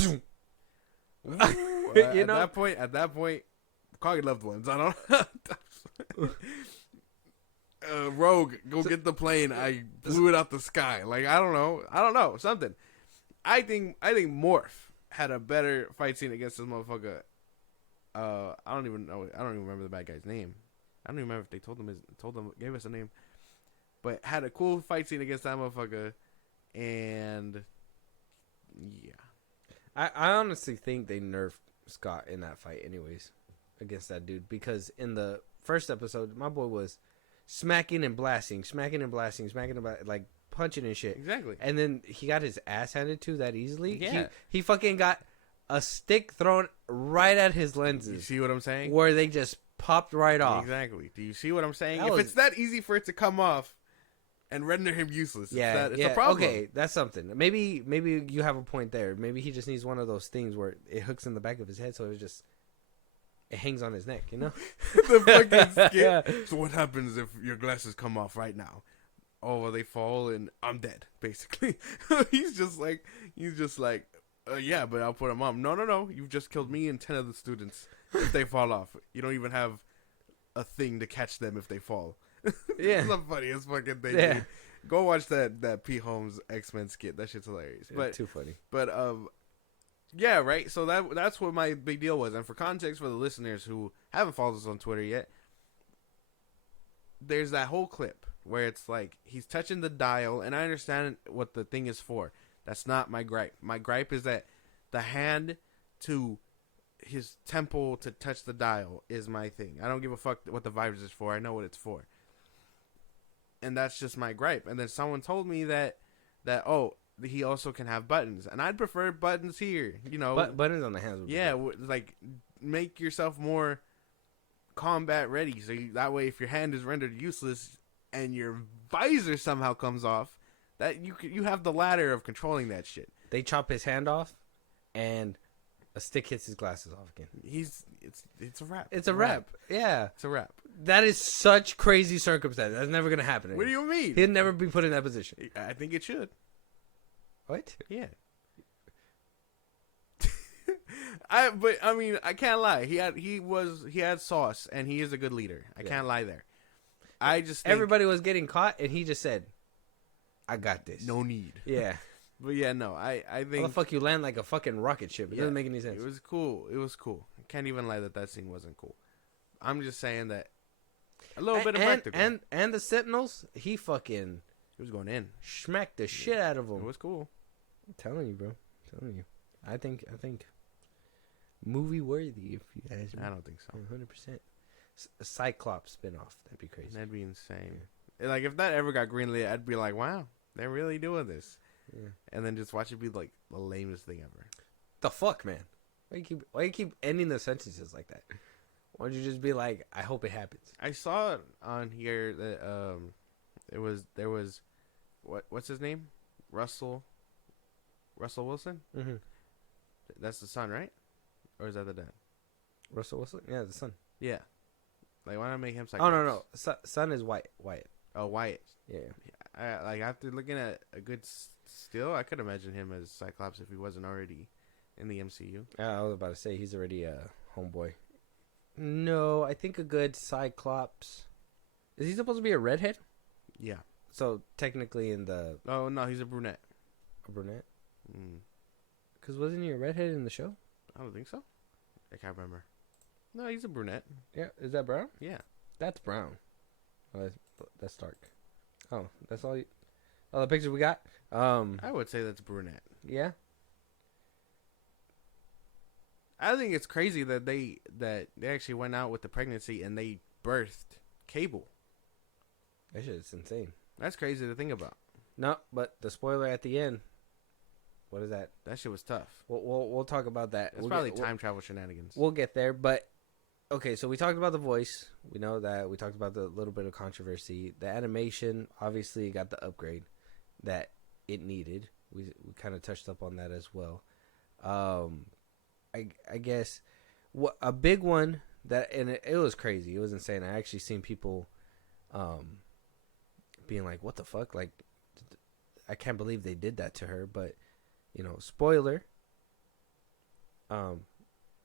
that point, call your loved ones. I don't. Rogue, get the plane. I blew it out the sky. Like, I don't know. Something. I think Morph had a better fight scene against this motherfucker. I don't even remember the bad guy's name. I don't even remember if they gave us a name. But had a cool fight scene against that motherfucker. And yeah. I honestly think they nerfed Scott in that fight anyways against that dude, because in the first episode my boy was smacking and blasting, like punching and shit. Exactly. And then he got his ass handed to that easily. Yeah. He fucking got a stick thrown right at his lenses. You see what I'm saying? Where they just popped right off. Exactly. Do you see what I'm saying? If it's that easy for it to come off and render him useless, it's a problem. Okay, that's something. Maybe you have a point there. Maybe he just needs one of those things where it hooks in the back of his head, so it hangs on his neck, The fucking skit. Yeah. So what happens if your glasses come off right now? Oh, well, they fall and I'm dead, basically. He's just like, yeah, but I'll put them on. No. You've just killed me and 10 of the students if they fall off. You don't even have a thing to catch them if they fall. Yeah. It's the funniest fucking thing. Yeah. Dude. Go watch that Pete Holmes X-Men skit. That shit's hilarious. But too funny. But yeah, right. So that's what my big deal was. And for context for the listeners who haven't followed us on Twitter yet, there's that whole clip where it's like he's touching the dial, and I understand what the thing is for. That's not my gripe. My gripe is that the hand to his temple to touch the dial is my thing. I don't give a fuck what the visor is for. I know what it's for. And that's just my gripe. And then someone told me that he also can have buttons, and I'd prefer buttons here. Buttons on the hands. Like make yourself more combat ready, so that way, if your hand is rendered useless and your visor somehow comes off, that you have the ladder of controlling that shit. They chop his hand off, and A stick hits his glasses off again. It's a wrap. It's a wrap. Yeah. It's a wrap. That is such crazy circumstance. That's never gonna happen. What do you mean? He'd never be put in that position. I think it should. What? Yeah. But I mean, I can't lie. He had sauce, and he is a good leader. I can't lie there. I just think everybody was getting caught, and he just said, "I got this. No need." Yeah. But yeah, no. I think How the fuck you land like a fucking rocket ship? It doesn't make any sense. It was cool. I can't even lie that scene wasn't cool. I'm just saying that a little bit of practical. And the Sentinels, he was going in. Smacked the shit out of them. It was cool. I'm telling you, bro. I'm telling you. I think movie worthy, if you ask me. I don't think so. 100%. A Cyclops spinoff. That'd be crazy. That'd be insane. Yeah. Like, if that ever got greenlit, I'd be like, wow, they're really doing this. Yeah. And then just watch it be like the lamest thing ever. The fuck, man? Why you keep ending the sentences like that? Why don't you just be like, I hope it happens? I saw it on here that there was what's his name? Russell Wilson? Mm-hmm. That's the son, right? Or is that the dad? Russell Wilson? Yeah, the son. Yeah. Like, why not make him Cyclops? Oh, no. Son is Wyatt. Oh, Wyatt. Yeah. Like, after looking at a good still, I could imagine him as Cyclops if he wasn't already in the MCU. I was about to say, he's already a homeboy. No, I think a good Cyclops. Is he supposed to be a redhead? Yeah. So, technically in the... Oh, no, he's a brunette. A brunette? Mm. Because wasn't he a redhead in the show? I don't think so. I can't remember. No, he's a brunette. Yeah, is that brown? Yeah. That's brown. Oh, that's dark. Oh, that's all the pictures we got? I would say that's brunette. Yeah? I think it's crazy that they actually went out with the pregnancy and they birthed Cable. That shit is insane. That's crazy to think about. No, but the spoiler at the end. What is that? That shit was tough. We'll talk about that. It's probably time travel shenanigans. We'll get there, but okay. So we talked about the voice. We know that. We talked about the little bit of controversy. The animation obviously got the upgrade that it needed. We kind of touched up on that as well. I guess a big one that, and it was crazy. It was insane. I actually seen people being like, "What the fuck?" Like, I can't believe they did that to her. But spoiler.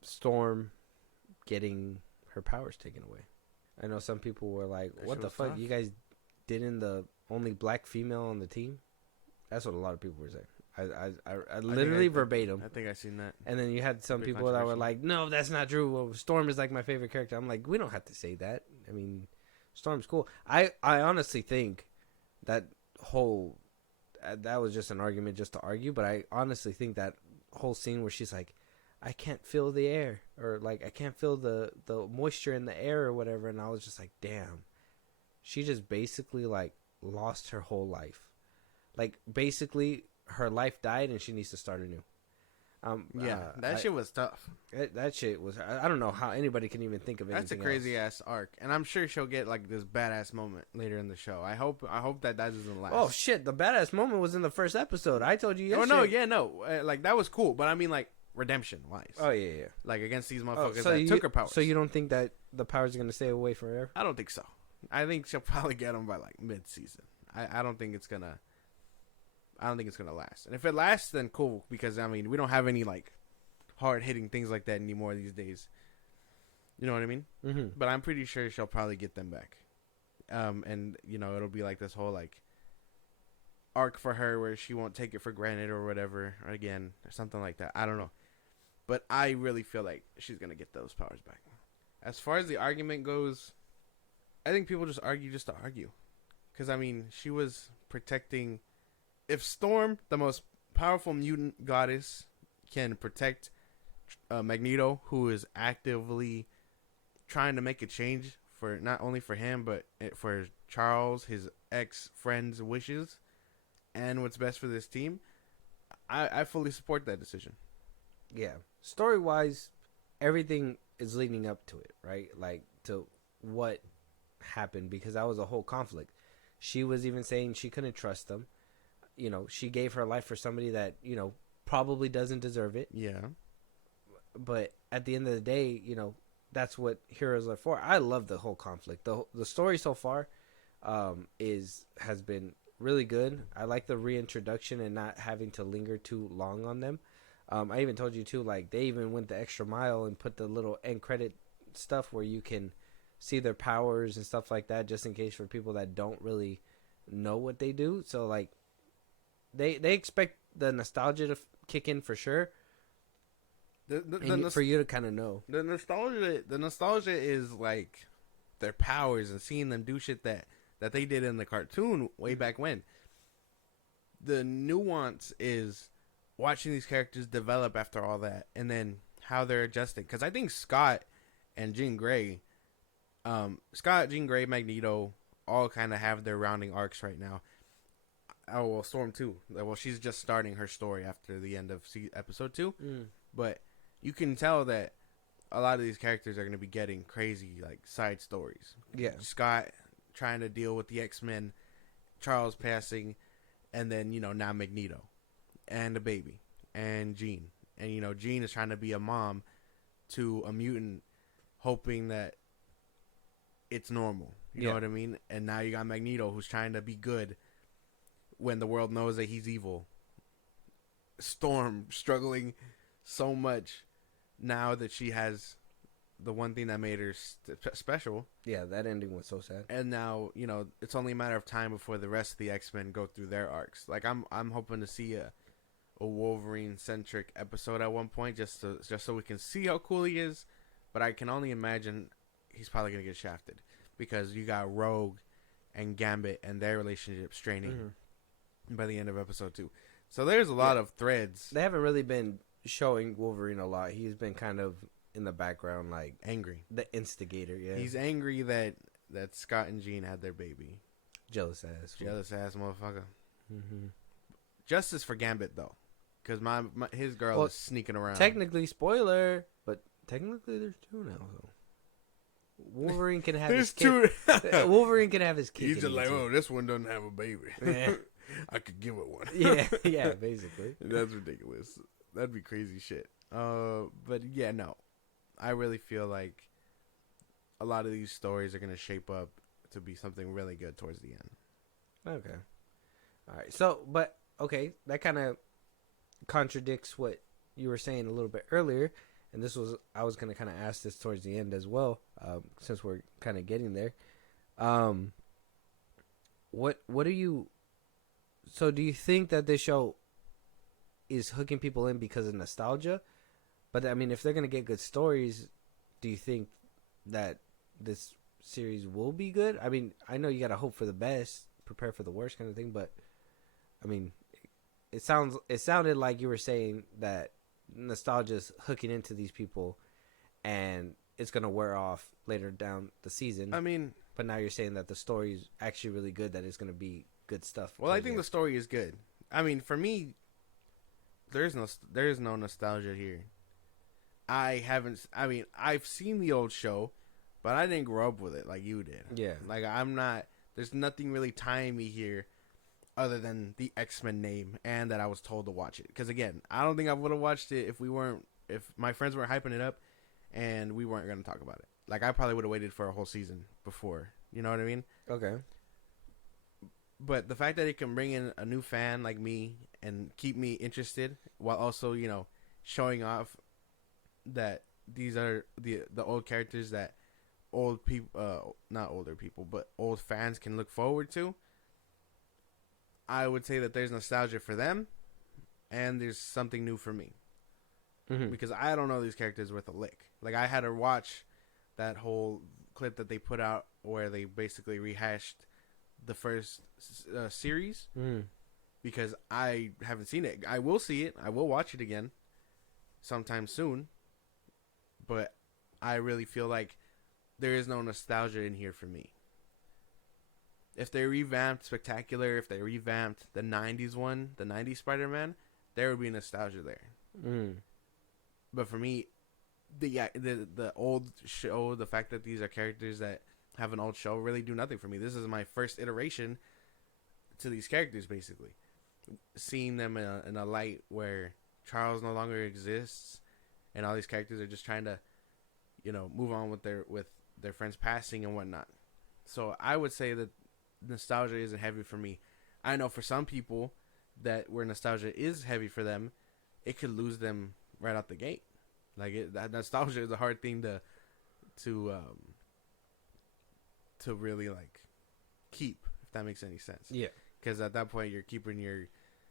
Storm getting her powers taken away. I know some people were like, "What the fuck? Tough. You guys didn't the only black female on the team?" That's what a lot of people were saying. I literally verbatim. I think I seen that. And then you had some people that were like, "No, that's not true. Well, Storm is like my favorite character." I'm like, we don't have to say that. I mean, Storm's cool. I honestly think that whole that was just an argument just to argue, but I honestly think that whole scene where she's like, I can't feel the air, or like I can't feel the moisture in the air or whatever, and I was just like, damn, she just basically like lost her whole life. Like basically her life died and she needs to start anew. That shit was tough. That shit was. I don't know how anybody can even think of anything. That's a crazy ass arc, and I'm sure she'll get like this badass moment later in the show. I hope that doesn't last. Oh shit! The badass moment was in the first episode. I told you yesterday. Oh no, like that was cool, but I mean like redemption wise. Oh yeah. Like against these motherfuckers that took her powers. So you don't think that the powers are gonna stay away forever? I don't think so. I think she'll probably get them by like mid season. I don't think it's gonna. I don't think it's gonna last. And if it lasts, then cool, because I mean we don't have any like hard hitting things like that anymore these days. You know what I mean? Mm-hmm. But I'm pretty sure she'll probably get them back. And it'll be like this whole like arc for her where she won't take it for granted or whatever again or something like that. I don't know. But I really feel like she's gonna get those powers back. As far as the argument goes, I think people just argue just to argue. Because I mean, she was protecting. If Storm, the most powerful mutant goddess, can protect Magneto, who is actively trying to make a change for not only for him but for Charles, his ex-friend's wishes, and what's best for this team, I fully support that decision. Yeah, story-wise, everything is leading up to it, right? Like to what happened, because that was a whole conflict. She was even saying she couldn't trust them. She gave her life for somebody that probably doesn't deserve it. Yeah. but at the end of the day, that's what heroes are for. I love the whole conflict. The story so far is has been really good. I like the reintroduction and not having to linger too long on them. I even told you too, like they even went the extra mile and put the little end credit stuff where you can see their powers and stuff like that, just in case for people that don't really know what they do. So like they expect the nostalgia to kick in for sure, for you to kind of know. The nostalgia is like their powers and seeing them do shit that they did in the cartoon way back when. The nuance is watching these characters develop after all that, and then how they're adjusting. Because I think Scott and Jean Grey, Magneto, all kind of have their rounding arcs right now. Oh well, Storm too. Well, she's just starting her story after the end of episode 2, but you can tell that a lot of these characters are going to be getting crazy like side stories. Yeah, Scott trying to deal with the X-Men, Charles passing, and then now Magneto and a baby and Jean, and Jean is trying to be a mom to a mutant, hoping that it's normal. You know what I mean? And now you got Magneto who's trying to be good when the world knows that he's evil. Storm struggling so much now that she has the one thing that made her special. Yeah, that ending was so sad. And now, it's only a matter of time before the rest of the X-Men go through their arcs. Like I'm hoping to see a Wolverine-centric episode at one point just so we can see how cool he is. But I can only imagine he's probably going to get shafted because you got Rogue and Gambit and their relationship straining by the end of episode 2. So there's a lot of threads. They haven't really been showing Wolverine a lot. He's been kind of in the background, like angry, the instigator. Yeah, he's angry that Scott and Jean had their baby. Jealous ass Motherfucker. Justice for Gambit though, because his girl is sneaking around. Technically, spoiler, but technically there's 2 now. So Wolverine can have his kid. Wolverine can have his kid. He's just like, oh, this one doesn't have a baby. Yeah. I could give it one. yeah, basically. That's ridiculous. That'd be crazy shit. But yeah, no. I really feel like a lot of these stories are going to shape up to be something really good towards the end. Okay. All right. So, but, okay, that kind of contradicts what you were saying a little bit earlier. And I was going to kind of ask this towards the end as well, since we're kind of getting there. What do you think that this show is hooking people in because of nostalgia? But I mean, if they're gonna get good stories, do you think that this series will be good? I mean, I know you gotta hope for the best, prepare for the worst, kind of thing. But I mean, it sounded like you were saying that nostalgia is hooking into these people, and it's gonna wear off later down the season. I mean, but now you're saying that the story is actually really good. That it's gonna be good stuff. Well, I think the story is good. I mean, for me, there is no nostalgia here. I've seen the old show, but I didn't grow up with it like you did. Yeah. Like there's nothing really tying me here other than the X-Men name and that I was told to watch it. Because again, I don't think I would have watched it if my friends weren't hyping it up and we weren't going to talk about it. Like I probably would have waited for a whole season before. You know what I mean? Okay. But the fact that it can bring in a new fan like me and keep me interested while also, showing off that these are the old characters that old people, not older people, but old fans can look forward to. I would say that there's nostalgia for them and there's something new for me. Because I don't know these characters worth a lick. Like I had to watch that whole clip that they put out where they basically rehashed the first series because I haven't seen it. I will see it. I will watch it again sometime soon. But I really feel like there is no nostalgia in here for me. If they revamped Spectacular, if they revamped the 90s one, the 90s Spider-Man, there would be nostalgia there. But for me, the old show, the fact that these are characters that have an old show really do nothing for me. This is my first iteration to these characters, basically. Seeing them in a light where Charles no longer exists and all these characters are just trying to, move on with their friends passing and whatnot. So I would say that nostalgia isn't heavy for me. I know for some people that where nostalgia is heavy for them, it could lose them right out the gate. Like that nostalgia is a hard thing to really like keep, if that makes any sense. Yeah. Because at that point you're keeping your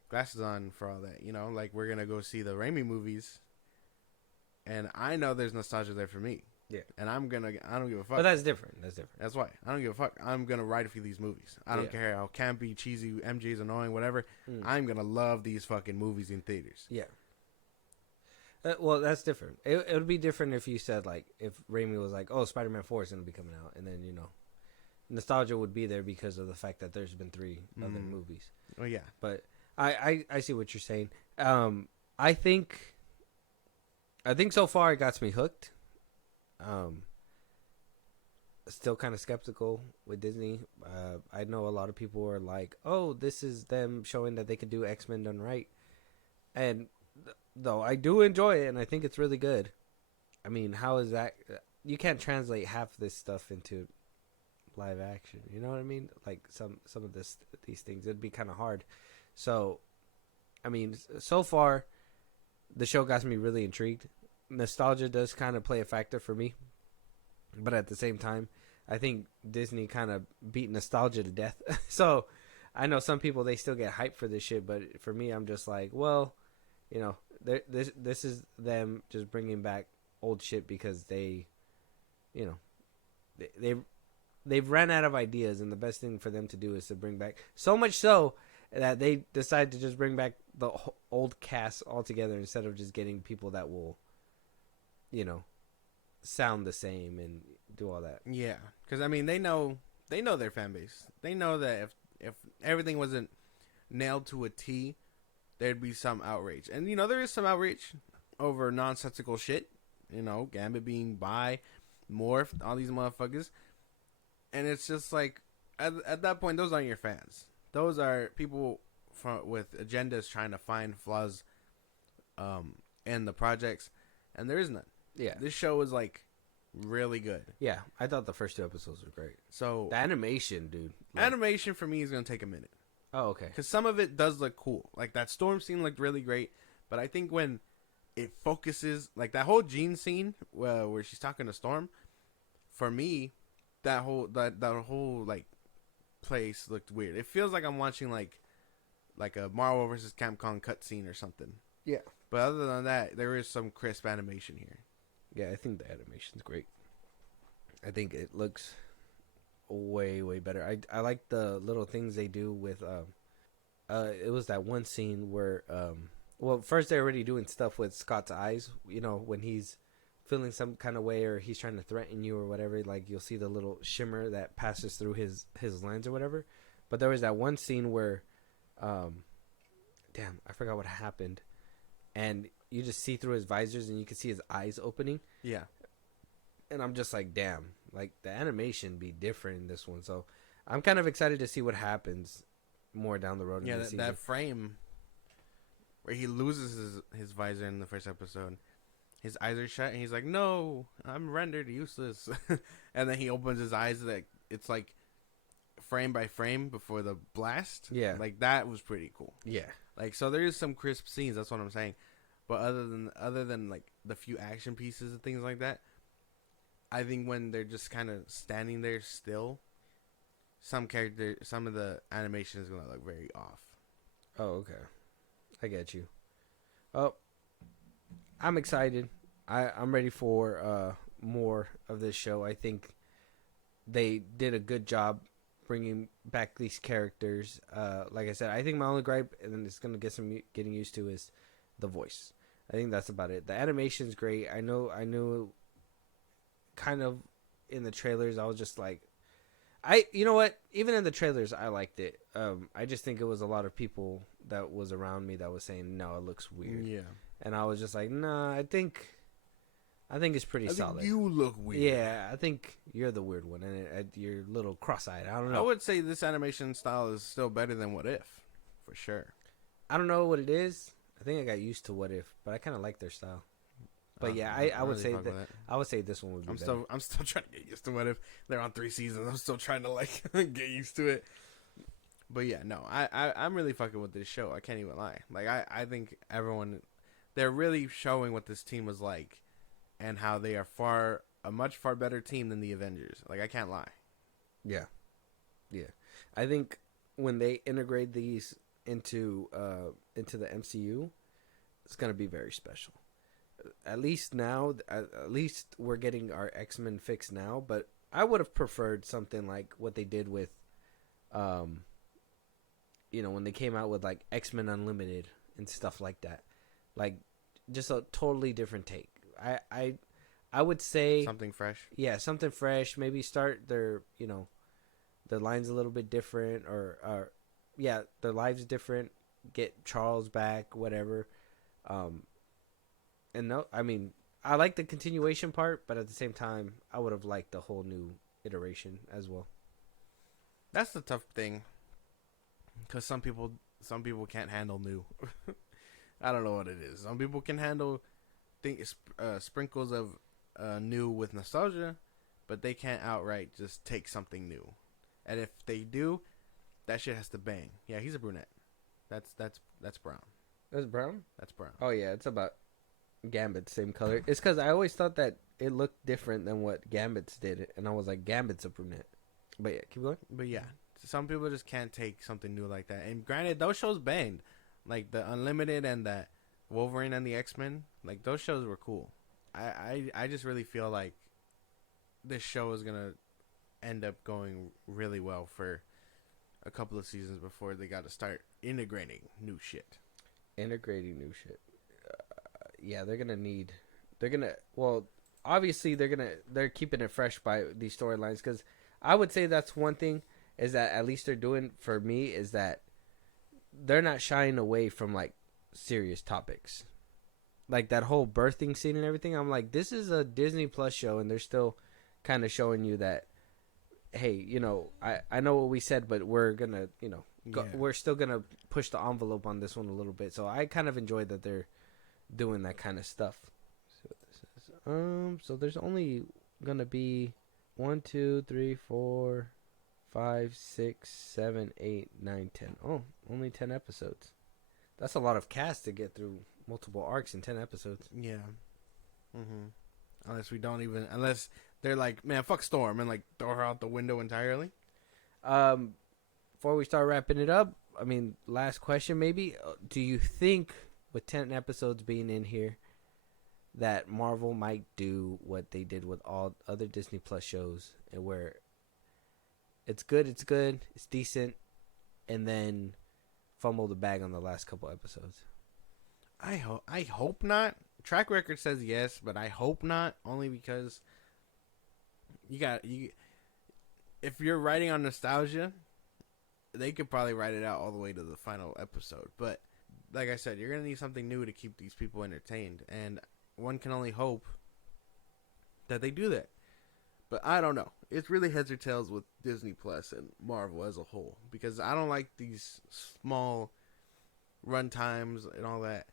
glasses on for all that. Like we're gonna go see the Raimi movies, and I know there's nostalgia there for me. Yeah. And I don't give a fuck. But that's different. That's why. I don't give a fuck. I'm going to ride for these movies. I don't care how campy, cheesy, MJ's annoying, whatever. I'm going to love these fucking movies in theaters. Yeah. Well, that's different. It would be different if you said, like, if Raimi was like, oh, Spider-Man 4 is going to be coming out. And then, nostalgia would be there because of the fact that there's been 3 other movies. Oh, yeah. But I see what you're saying. I think so far it got me hooked. Still kind of skeptical with Disney. I know a lot of people are like, oh, this is them showing that they could do X-Men done right. And though I do enjoy it and I think it's really good. I mean, how is that? You can't translate half this stuff into live action. You know what I mean? Like some of these things, it'd be kind of hard. So, I mean, so far the show got me really intrigued. Nostalgia does kind of play a factor for me, but at the same time, I think Disney kind of beat nostalgia to death. So I know some people, they still get hyped for this shit, but for me, I'm just like, well, this is them just bringing back old shit because they've ran out of ideas, and the best thing for them to do is to bring back, so much so that they decide to just bring back the old cast altogether instead of just getting people that will sound the same and do all that. Yeah, because I mean, they know their fan base. They know that if everything wasn't nailed to a T, there'd be some outrage, and there is some outrage over nonsensical shit. Gambit being bi, Morph, all these motherfuckers, and it's just like at that point, those aren't your fans. Those are people with agendas trying to find flaws in the projects, and there is none. Yeah. This show is like really good. Yeah, I thought the first 2 episodes were great. So the animation, dude. Animation for me is going to take a minute. Oh, okay. Because some of it does look cool. Like that storm scene looked really great. But I think when it focuses, like that whole Jean scene where she's talking to Storm, for me, that whole like place looked weird. It feels like I'm watching like a Marvel vs. Capcom cutscene or something. Yeah. But other than that, there is some crisp animation here. Yeah, I think the animation's great. I think it looks way, way better. I like the little things they do with it was that one scene where well, first they're already doing stuff with Scott's eyes, when he's feeling some kind of way or he's trying to threaten you or whatever, like you'll see the little shimmer that passes through his lens or whatever. But there was that one scene where damn, I forgot what happened. And you just see through his visors and you can see his eyes opening. Yeah. And I'm just like, damn, like the animation be different in this one. So I'm kind of excited to see what happens more down the road. Yeah, that frame where he loses his visor in the first episode. His eyes are shut and he's like, no, I'm rendered useless. And then he opens his eyes, like it's like frame by frame before the blast. Yeah. Like that was pretty cool. Yeah. Like, so there is some crisp scenes, that's what I'm saying. But other than like the few action pieces and things like that, I think when they're just kind of standing there still, some of the animation is gonna look very off. Oh, okay. I get you. Oh, I'm excited. I'm ready for more of this show. I think they did a good job bringing back these characters. Like I said, I think my only gripe, and then it's gonna get some getting used to, is the voice. I think that's about it. The animation's great. I know. Kind of in the trailers, I was just like, you know what? Even in the trailers, I liked it. I just think it was a lot of people that was around me that was saying, no, it looks weird. Yeah. And I was just like, nah, I think it's pretty solid. You look weird. Yeah, I think you're the weird one, and you're a little cross-eyed. I don't know. I would say this animation style is still better than What If, for sure. I don't know what it is. I think I got used to What If, but I kind of like their style. But yeah, I would really say fuck that with it. I would say this one would be better. I'm still trying to get used to What If. They're on 3 seasons. I'm still trying to like get used to it. But yeah, no, I'm really fucking with this show. I can't even lie. Like I think they're really showing what this team was like, and how they are a much far better team than the Avengers. Like I can't lie. Yeah, yeah. I think when they integrate these into the MCU, it's gonna be very special. At least now, at least we're getting our X-Men fix now. But I would have preferred something like what they did with, when they came out with like X-Men Unlimited and stuff like that. Like, just a totally different take. I would say Something fresh. yeah, something fresh. Maybe start their lines a little bit different, or yeah, their lives different. Get Charles back, whatever. And no, I mean, I like the continuation part, but at the same time, I would have liked the whole new iteration as well. That's the tough thing, because some people can't handle new. I don't know what it is. Some people can handle sprinkles of new with nostalgia, but they can't outright just take something new. And if they do, that shit has to bang. Yeah, he's a brunette. That's brown. That's brown. That's brown. Oh yeah, it's about Gambit's same color. It's because I always thought that it looked different than what Gambit's did, and I was like, Gambit's a brunette. But yeah, keep going. But yeah, some people just can't take something new like that. And granted, those shows banged, like the Unlimited and that Wolverine and the X-Men. Like those shows were cool. I just really feel like this show is gonna end up going really well for a couple of seasons before they got to start integrating new shit. Yeah, obviously they're keeping it fresh by these storylines, because I would say that's one thing is that at least they're doing for me is that they're not shying away from like serious topics, like that whole birthing scene and everything. I'm like, this is a Disney Plus show, and they're still kind of showing you that, hey, I know what we said, but we're gonna, we're still gonna push the envelope on this one a little bit. So I kind of enjoy that they're doing that kind of stuff. So this is so there's only gonna be 1, 2, 3, 4, 5, 6, 7, 8, 9, 10. Oh, only 10 episodes. That's a lot of cast to get through multiple arcs in 10 episodes. Yeah. Unless they're like, man, fuck Storm, and like throw her out the window entirely. Before we start wrapping it up, I mean, last question maybe. Do you think with 10 episodes being in here that Marvel might do what they did with all other Disney Plus shows, and where it's good, it's decent, and then fumble the bag on the last couple episodes? I hope not. Track record says yes, but I hope not, only because if you're writing on nostalgia, they could probably write it out all the way to the final episode. But like I said, you're gonna need something new to keep these people entertained, and one can only hope that they do that. But I don't know. It's really heads or tails with Disney Plus and Marvel as a whole, because I don't like these small run times and all that.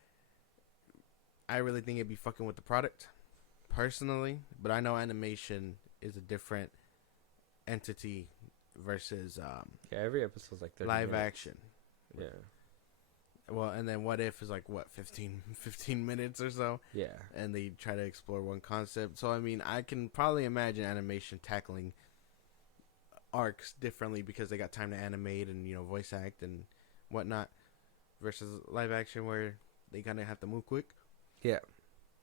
I really think it'd be fucking with the product, personally. But I know animation is a different entity versus yeah, every episode's like 30 live minutes. action. Yeah. Well, and then What If is like, 15 minutes or so? Yeah. And they try to explore one concept. So, I mean, I can probably imagine animation tackling arcs differently because they got time to animate and, voice act and whatnot, versus live action where they kind of have to move quick. Yeah.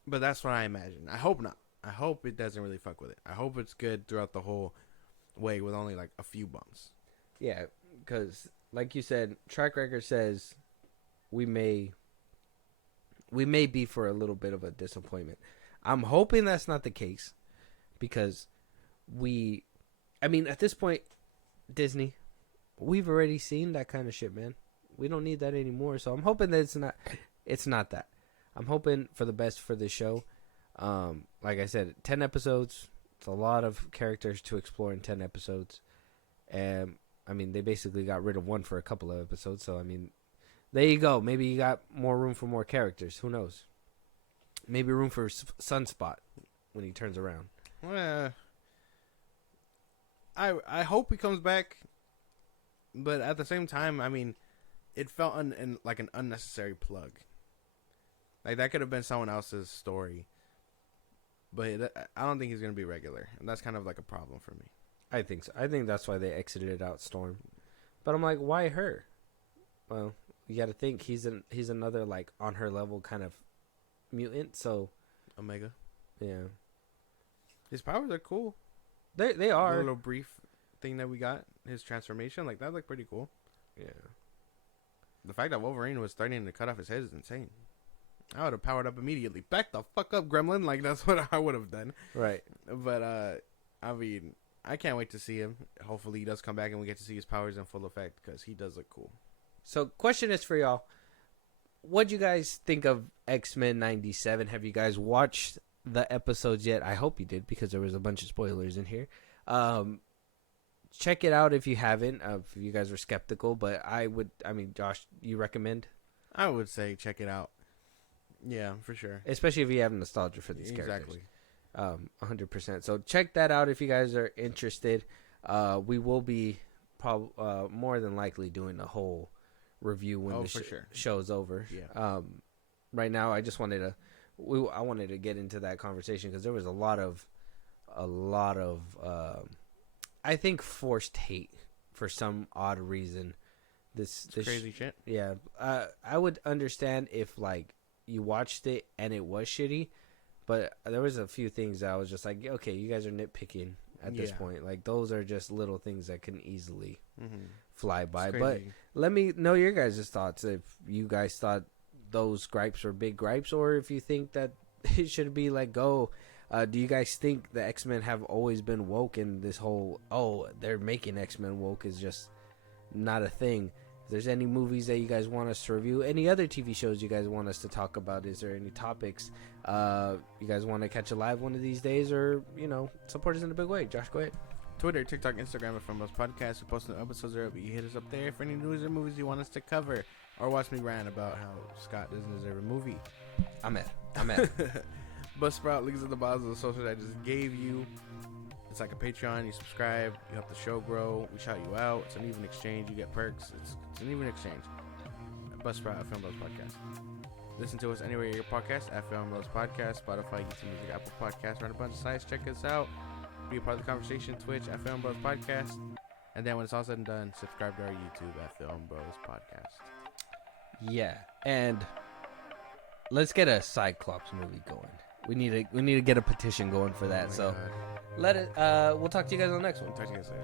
But that's what I imagine. I hope not. I hope it doesn't really fuck with it. I hope it's good throughout the whole way with only like a few bumps. Yeah, because like you said, track record says we may be for a little bit of a disappointment. I'm hoping that's not the case, because at this point, Disney, we've already seen that kind of shit, man. We don't need that anymore. So I'm hoping that it's not that. I'm hoping for the best for this show. Like I said, 10 episodes. It's a lot of characters to explore in 10 episodes. And they basically got rid of one for a couple of episodes. So, there you go. Maybe you got more room for more characters. Who knows? maybe room for sunspot when he turns around. I hope he comes back, but at the same time, I mean, it felt like an unnecessary plug. Like, that could have been someone else's story, but I don't think he's gonna be regular, and that's kind of like a problem for me. I think so. I think that's why they exited out Storm. But I'm like, why her? Well, you got to think he's another like on her level kind of mutant. So Omega, yeah, his powers are cool. They are. The little brief thing that we got, his transformation, like that looked pretty cool. Yeah. The fact that Wolverine was threatening to cut off his head is insane. I would have powered up immediately. Back the fuck up, Gremlin! Like, that's what I would have done. Right. But I mean, I can't wait to see him. Hopefully, he does come back and we get to see his powers in full effect because he does look cool. So, question is for y'all: what'd you guys think of X-Men '97? Have you guys watched the episodes yet? I hope you did because there was a bunch of spoilers in here. Check it out if you haven't. If you guys are skeptical, but I mean, Josh, you recommend? I would say check it out. Yeah, for sure. Especially if you have nostalgia for these characters. 100%. So check that out if you guys are interested. We will be more than likely doing a whole review when show's over. Yeah. Right now, I just wanted to get into that conversation because there was a lot of I think forced hate for some odd reason. This crazy shit. Yeah. I would understand if like you watched it and it was shitty, but there was a few things that I was just like, okay, you guys are nitpicking at this point. Like, those are just little things that can easily fly by. But let me know your guys' thoughts. If you guys thought those gripes were big gripes, or if you think that it should be let go. Do you guys think the X-Men have always been woke, and this whole, they're making X-Men woke is just not a thing? If there's any movies that you guys want us to review, any other TV shows you guys want us to talk about, is there any topics you guys want to catch a live one of these days, or, support us in a big way? Josh, go ahead. Twitter, TikTok, Instagram, and FilmBros Podcast. We post new episodes there. You hit us up there for any news or movies you want us to cover, or watch me rant about how Scott doesn't deserve a movie. I'm at. Buzzsprout, links at the bottom of the social that I just gave you. It's like a Patreon. You subscribe, you help the show grow. We shout you out. It's an even exchange. You get perks. It's an even exchange. Buzzsprout at FilmBros Podcast. Listen to us anywhere you get podcast at FilmBros Podcast, Spotify, YouTube Music, Apple Podcasts, run a bunch of sites. Check us out. Be a part of the conversation. Twitch at FilmBros Podcast. And then when it's all said and done, subscribe to our YouTube at FilmBros Podcast. Yeah, and let's get a Cyclops movie going. We need to get a petition going for that. God. Let it. We'll talk to you guys on the next one. Talk to you guys later.